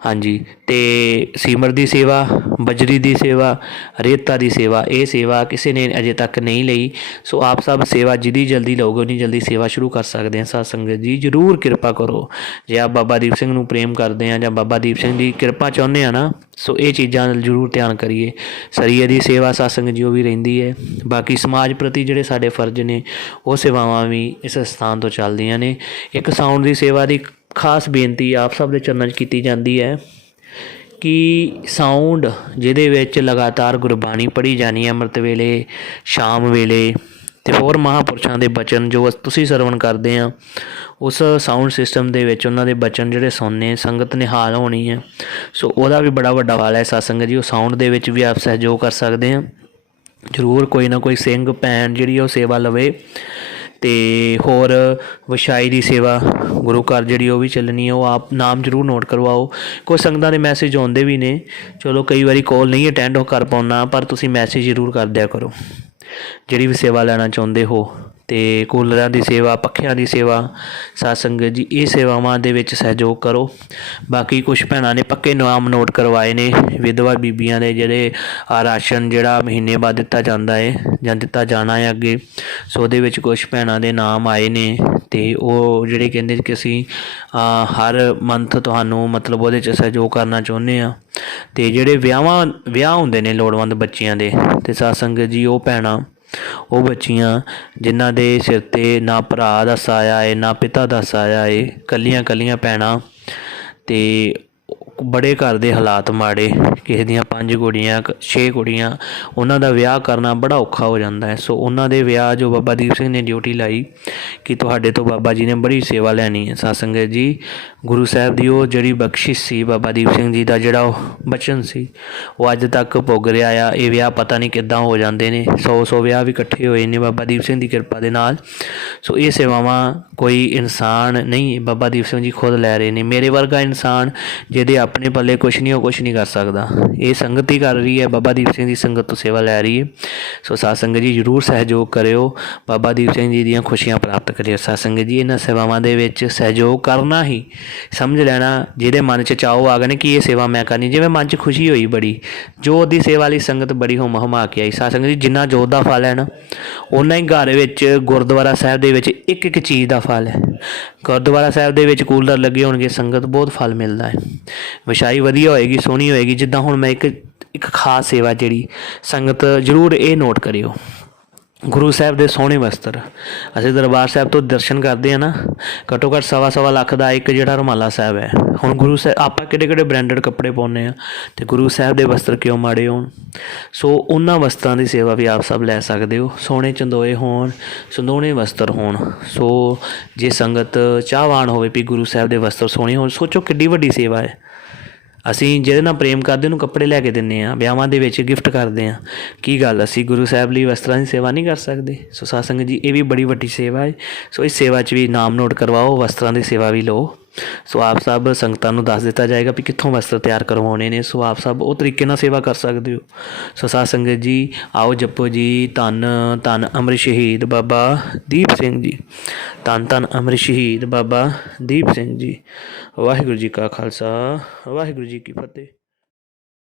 A: ਹਾਂਜੀ ਅਤੇ ਸੀਮਰ ਦੀ ਸੇਵਾ, ਬਜਰੀ ਦੀ ਸੇਵਾ, ਰੇਤਾ ਦੀ ਸੇਵਾ, ਇਹ ਸੇਵਾ ਕਿਸੇ ਨੇ ਅਜੇ ਤੱਕ ਨਹੀਂ ਲਈ। ਸੋ ਆਪ ਸਭ ਸੇਵਾ ਜਿਹਦੀ ਜਲਦੀ ਲਓਗੇ, ਉਨੀ ਜਲਦੀ ਸੇਵਾ ਸ਼ੁਰੂ ਕਰ ਸਕਦੇ ਆ ਸਾਧ ਸੰਗਤ ਜੀ, ਜਰੂਰ ਕਿਰਪਾ ਕਰੋ। ਜੇ ਆਪ ਬਾਬਾ ਦੀਪ ਸਿੰਘ ਨੂੰ ਪ੍ਰੇਮ ਕਰਦੇ ਆ ਜਾਂ ਬਾਬਾ ਦੀਪ ਸਿੰਘ ਦੀ ਕਿਰਪਾ ਚਾਹੁੰਦੇ ਆ ਨਾ, ਸੋ ਇਹ ਚੀਜ਼ਾਂ ਜਰੂਰ ਧਿਆਨ ਕਰੀਏ। ਸਰੀਏ ਦੀ ਸੇਵਾ ਸਾਧ ਸੰਗਤ ਜੀ, ਉਹ ਵੀ ਰਹਿੰਦੀ ਹੈ। ਬਾਕੀ ਸਮਾਜ ਪ੍ਰਤੀ ਜਿਹੜੇ ਸਾਡੇ ਫਰਜ਼ ਨੇ, ਉਹ ਸੇਵਾਵਾਂ ਵੀ ਇਸ ਸਥਾਨ ਤੋਂ ਚੱਲਦੀਆਂ ਨੇ। ਇੱਕ ਸਾਊਂਡ ਦੀ ਸੇਵਾ ਦੀ ਖਾਸ ਬੇਨਤੀ ਆਪ ਸਭ ਦੇ ਚਰਨਾਂ 'ਚ ਕੀਤੀ ਜਾਂਦੀ ਹੈ ਕਿ ਸਾਊਂਡ ਜਿਹਦੇ ਵਿੱਚ ਲਗਾਤਾਰ ਗੁਰਬਾਣੀ ਪੜ੍ਹੀ ਜਾਣੀ ਹੈ ਅੰਮ੍ਰਿਤ ਵੇਲੇ, ਸ਼ਾਮ ਵੇਲੇ ਤੇ ਹੋਰ ਮਹਾਪੁਰਸ਼ਾਂ ਦੇ ਬਚਨ ਜੋ ਤੁਸੀਂ ਸਰਵਣ ਕਰਦੇ ਆ ਉਸ ਸਾਊਂਡ ਸਿਸਟਮ ਦੇ ਵਿੱਚ ਉਹਨਾਂ ਦੇ ਬਚਨ ਜਿਹੜੇ ਸੁਣਨੇ, ਸੰਗਤ ਨਿਹਾਲ ਹੋਣੀ ਹੈ। ਸੋ ਉਹਦਾ ਵੀ ਬੜਾ ਵੱਡਾ ਵਾਲਾ ਹੈ ਸਤਸੰਗ ਜੀ, ਉਹ ਸਾਊਂਡ ਦੇ ਵਿੱਚ ਵੀ ਆਪ ਸਹਿਯੋਗ ਕਰ ਸਕਦੇ ਆ ਜ਼ਰੂਰ ਕੋਈ ਨਾ ਕੋਈ ਸਿੰਘ, ਭੈਣ ਜਿਹੜੀ ਉਹ ਸੇਵਾ ਲਵੇ ਅਤੇ ਹੋਰ ਵਿਛਾਈ ਦੀ ਸੇਵਾ ਗੁਰੂ ਘਰ ਜਿਹੜੀ ਉਹ ਵੀ ਚੱਲਣੀ ਹੈ, ਉਹ ਆਪ ਨਾਮ ਜ਼ਰੂਰ ਨੋਟ ਕਰਵਾਓ। ਕੋਈ ਸੰਗਤਾਂ ਦੇ ਮੈਸੇਜ ਆਉਂਦੇ ਵੀ ਨੇ, ਚਲੋ ਕਈ ਵਾਰੀ ਕਾਲ ਨਹੀਂ ਅਟੈਂਡ ਕਰ ਪਾਉਣਾ ਪਰ ਤੁਸੀਂ ਮੈਸੇਜ ਜ਼ਰੂਰ ਕਰ ਦਿਆ ਕਰੋ। ਜਿਹੜੀ ਵੀ ਸੇਵਾ ਲੈਣਾ ਚਾਹੁੰਦੇ ਹੋ ਅਤੇ ਕੂਲਰਾਂ ਦੀ ਸੇਵਾ, ਪੱਖਿਆਂ ਦੀ ਸੇਵਾ ਸਾਧ ਸੰਗਤ ਜੀ, ਇਹ ਸੇਵਾਵਾਂ ਦੇ ਵਿੱਚ ਸਹਿਯੋਗ ਕਰੋ। ਬਾਕੀ ਕੁਛ ਭੈਣਾਂ ਨੇ ਪੱਕੇ ਨਾਮ ਨੋਟ ਕਰਵਾਏ ਨੇ, ਵਿਧਵਾ ਬੀਬੀਆਂ ਦੇ ਜਿਹੜੇ ਆ ਰਾਸ਼ਨ ਜਿਹੜਾ ਮਹੀਨੇ ਬਾਅਦ ਦਿੱਤਾ ਜਾਂਦਾ ਹੈ ਜਾਂ ਦਿੱਤਾ ਜਾਣਾ ਹੈ ਅੱਗੇ, ਸੋ ਉਹਦੇ ਵਿੱਚ ਕੁਛ ਭੈਣਾਂ ਦੇ ਨਾਮ ਆਏ ਨੇ ਅਤੇ ਉਹ ਜਿਹੜੇ ਕਹਿੰਦੇ ਕਿ ਅਸੀਂ ਹਰ ਮੰਥ ਤੁਹਾਨੂੰ ਮਤਲਬ ਉਹਦੇ ਚ ਸਹਿਯੋਗ ਕਰਨਾ ਚਾਹੁੰਦੇ ਹਾਂ। ਅਤੇ ਜਿਹੜੇ ਵਿਆਹਾਂ, ਵਿਆਹ ਹੁੰਦੇ ਨੇ ਲੋੜਵੰਦ ਬੱਚਿਆਂ ਦੇ ਅਤੇ ਸਾਧ ਸੰਗਤ ਜੀ, ਉਹ ਭੈਣਾਂ ਉਹ ਬੱਚੀਆਂ ਜਿਨ੍ਹਾਂ ਦੇ ਸਿਰ ਤੇ ਨਾ ਭਰਾ ਦਾ ਸਾਇਆ ਹੈ ਨਾ ਪਿਤਾ ਦਾ ਸਾਇਆ ਹੈ ਇਕੱਲੀਆਂ ਇਕੱਲੀਆਂ ਭੈਣਾਂ ਅਤੇ ਬੜੇ ਘਰ ਦੇ ਹਾਲਾਤ ਮਾੜੇ। ਕਿਸੇ ਦੀਆਂ ਪੰਜ ਕੁੜੀਆਂ, ਛੇ ਕੁੜੀਆਂ, ਉਹਨਾਂ ਦਾ ਵਿਆਹ ਕਰਨਾ ਬੜਾ ਔਖਾ ਹੋ ਜਾਂਦਾ ਹੈ। ਸੋ ਉਹਨਾਂ ਦੇ ਵਿਆਹ ਜੋ ਬਾਬਾ ਦੀਪ ਸਿੰਘ ਨੇ ਡਿਊਟੀ ਲਾਈ ਕਿ ਤੁਹਾਡੇ ਤੋਂ ਬਾਬਾ ਜੀ ਨੇ ਬੜੀ ਸੇਵਾ ਲੈਣੀ ਹੈ। ਸਾਧ ਸੰਗਤ ਜੀ ਗੁਰੂ ਸਾਹਿਬ ਦੀ ਉਹ ਜਿਹੜੀ ਬਖਸ਼ਿਸ਼ ਸੀ ਬਾਬਾ ਦੀਪ ਸਿੰਘ ਜੀ ਦਾ ਜਿਹੜਾ ਉਹ ਬਚਨ ਸੀ, ਉਹ ਅੱਜ ਤੱਕ ਭੁੱਗ ਰਿਹਾ ਆ। ਇਹ ਵਿਆਹ ਪਤਾ ਨਹੀਂ ਕਿੱਦਾਂ ਹੋ ਜਾਂਦੇ ਨੇ। 100 100 ਵਿਆਹ ਵੀ ਇਕੱਠੇ ਹੋਏ ਨੇ ਬਾਬਾ ਦੀਪ ਸਿੰਘ ਦੀ ਕਿਰਪਾ ਦੇ ਨਾਲ। ਸੋ ਇਹ ਸੇਵਾਵਾਂ ਕੋਈ ਇਨਸਾਨ ਨਹੀਂ, ਬਾਬਾ ਦੀਪ ਸਿੰਘ ਜੀ ਖੁਦ ਲੈ ਰਹੇ ਨੇ। ਮੇਰੇ ਵਰਗਾ ਇਨਸਾਨ ਜਿਹਦੇ ਆਪਣੇ ਪੱਲੇ ਕੁਝ ਨਹੀਂ, ਉਹ ਕੁਝ ਨਹੀਂ ਕਰ ਸਕਦਾ। ਇਹ ਸੰਗਤ ਹੀ ਕਰ ਰਹੀ ਹੈ, ਬਾਬਾ ਦੀਪ ਸਿੰਘ ਦੀ ਸੰਗਤ ਤੋਂ ਸੇਵਾ ਲੈ ਰਹੀ ਹੈ। ਸੋ ਸਾਧ ਸੰਗਤ ਜੀ ਜਰੂਰ ਸਹਿਯੋਗ ਕਰਿਓ। ਬਾਬਾ ਦੀਪ ਸਿੰਘ ਜੀ ਦੀਆਂ ਖੁਸ਼ੀਆਂ ਪ੍ਰਾਪਤ ਕਰਿਓ। ਸਾਧ ਸੰਗਤ ਜੀ, ਇਹਨਾਂ ਸੇਵਾਵਾਂ ਦੇ ਵਿੱਚ ਸਹਿਯੋਗ ਕਰਨਾ ਹੀ ਸਮਝ ਲੈਣਾ, ਜਿਹਦੇ ਮਨ 'ਚ ਚਾਹੋ ਆ ਗਏ ਨੇ ਕਿ ਇਹ ਸੇਵਾ ਮੈਂ ਕਰਨੀ। ਜਿਵੇਂ ਮਨ 'ਚ ਖੁਸ਼ੀ ਹੋਈ ਬੜੀ ਜੋਤ ਦੀ ਸੇਵਾ ਲਈ ਸੰਗਤ ਬੜੀ ਹੁਮ ਹਮਾ ਕੇ ਆਈ। ਸਾਧ ਸੰਗਤ ਜੀ, ਜਿੰਨਾ ਜੋਤ ਦਾ ਫਲ ਹੈ ਨਾ ਉਹਨਾਂ ਹੀ ਘਰ ਵਿੱਚ ਗੁਰਦੁਆਰਾ ਸਾਹਿਬ ਦੇ ਵਿੱਚ ਇੱਕ ਇੱਕ ਚੀਜ਼ ਦਾ ਫਲ ਹੈ। ਗੁਰਦੁਆਰਾ ਸਾਹਿਬ ਦੇ ਵਿੱਚ ਕੂਲਰ ਲੱਗੇ ਹੋਣਗੇ, ਸੰਗਤ ਬਹੁਤ ਫਲ ਮਿਲਦਾ ਹੈ। ਵਿਛਾਈ ਵਧੀਆ ਹੋਏਗੀ, ਸੋਹਣੀ ਹੋਏਗੀ, ਜਿੱਦਾਂ ਹੁਣ ਮੈਂ ਇੱਕ ਇੱਕ ਖਾਸ ਸੇਵਾ ਜਿਹੜੀ, ਸੰਗਤ ਜ਼ਰੂਰ ਇਹ ਨੋਟ ਕਰਿਓ। ਗੁਰੂ ਸਾਹਿਬ ਦੇ ਸੋਹਣੇ ਵਸਤਰ। ਅਸੀਂ ਦਰਬਾਰ ਸਾਹਿਬ ਤੋਂ ਦਰਸ਼ਨ ਕਰਦੇ ਆ ਨਾ, ਘੱਟੋ ਘੱਟ ਸਵਾ ਸਵਾ ਲੱਖ ਦਾ ਇੱਕ ਜਿਹੜਾ ਰੁਮਾਲਾ ਸਾਹਿਬ ਹੈ। ਹੁਣ ਗੁਰੂ ਸਾਹਿਬ ਆਪਾਂ ਕਿਹੜੇ ਕਿਹੜੇ ਬ੍ਰਾਂਡਡ ਕੱਪੜੇ ਪਾਉਂਦੇ ਆ ਤੇ ਗੁਰੂ ਸਾਹਿਬ ਦੇ ਵਸਤਰ ਕਿਉਂ ਮਾੜੇ ਹੋਣ? ਸੋ ਉਹਨਾਂ ਵਸਤਰਾਂ ਦੀ ਸੇਵਾ ਵੀ ਆਪ ਸਭ ਲੈ ਸਕਦੇ ਹੋ। ਸੋਹਣੇ ਚੰਦੋਏ ਹੋਣ, ਸੰਦੋਣੇ ਵਸਤਰ ਹੋਣ। ਸੋ ਜੇ ਸੰਗਤ ਚਾਹਵਾਨ ਹੋਵੇ ਵੀ ਗੁਰੂ ਸਾਹਿਬ ਦੇ ਵਸਤਰ ਸੋਹਣੇ ਹੋਣ, ਸੋਚੋ ਕਿੱਡੀ ਵੱਡੀ ਸੇਵਾ ਹੈ। ਅਸੀਂ ਜਿਹਦੇ ਨਾਲ ਪ੍ਰੇਮ ਕਰਦੇ, ਉਹਨੂੰ ਕੱਪੜੇ ਲੈ ਕੇ ਦਿੰਨੇ ਆ ਵਿਆਹਾਂ ਦੇ ਵਿੱਚ ਗਿਫਟ ਕਰਦੇ ਆ ਕੀ ਗੱਲ? ਅਸੀਂ ਗੁਰੂ ਸਾਹਿਬ ਲਈ ਵਸਤਰਾਂ ਦੀ ਸੇਵਾ ਨਹੀਂ ਕਰ ਸਕਦੇ। ਸੋ ਸਾਧ ਜੀ, ਇਹ ਵੀ ਬੜੀ ਵੱਡੀ ਸੇਵਾ ਹੈ। ਸੋ ਇਸ ਸੇਵਾ 'ਚ ਵੀ ਨਾਮ ਨੋਟ ਕਰਵਾਓ ਵਸਤਰਾਂ ਦੀ ਸੇਵਾ ਵੀ ਲਓ। ਸੋ ਆਪ ਸਭ ਸੰਗਤਾਂ ਨੂੰ ਦੱਸ ਦਿੱਤਾ ਜਾਏਗਾ ਵੀ ਕਿੱਥੋਂ ਵਸਤਰ ਤਿਆਰ ਕਰਵਾਉਣੇ ਨੇ। ਸੋ ਆਪ ਸਭ ਉਹ ਤਰੀਕੇ ਨਾਲ ਸੇਵਾ ਕਰ ਸਕਦੇ ਹੋ। ਸੋ ਸਾਧ ਸੰਗਤ ਜੀ, ਆਓ ਜਪੋ ਜੀ, ਧੰਨ ਧੰਨ ਅਮਰ ਸ਼ਹੀਦ ਬਾਬਾ ਦੀਪ ਸਿੰਘ ਜੀ। ਧੰਨ ਧੰਨ ਅਮਰ ਸ਼ਹੀਦ ਬਾਬਾ ਦੀਪ ਸਿੰਘ ਜੀ। ਵਾਹਿਗੁਰੂ ਜੀ ਕਾ ਖਾਲਸਾ, ਵਾਹਿਗੁਰੂ ਜੀ ਕੀ ਫਤਿਹ।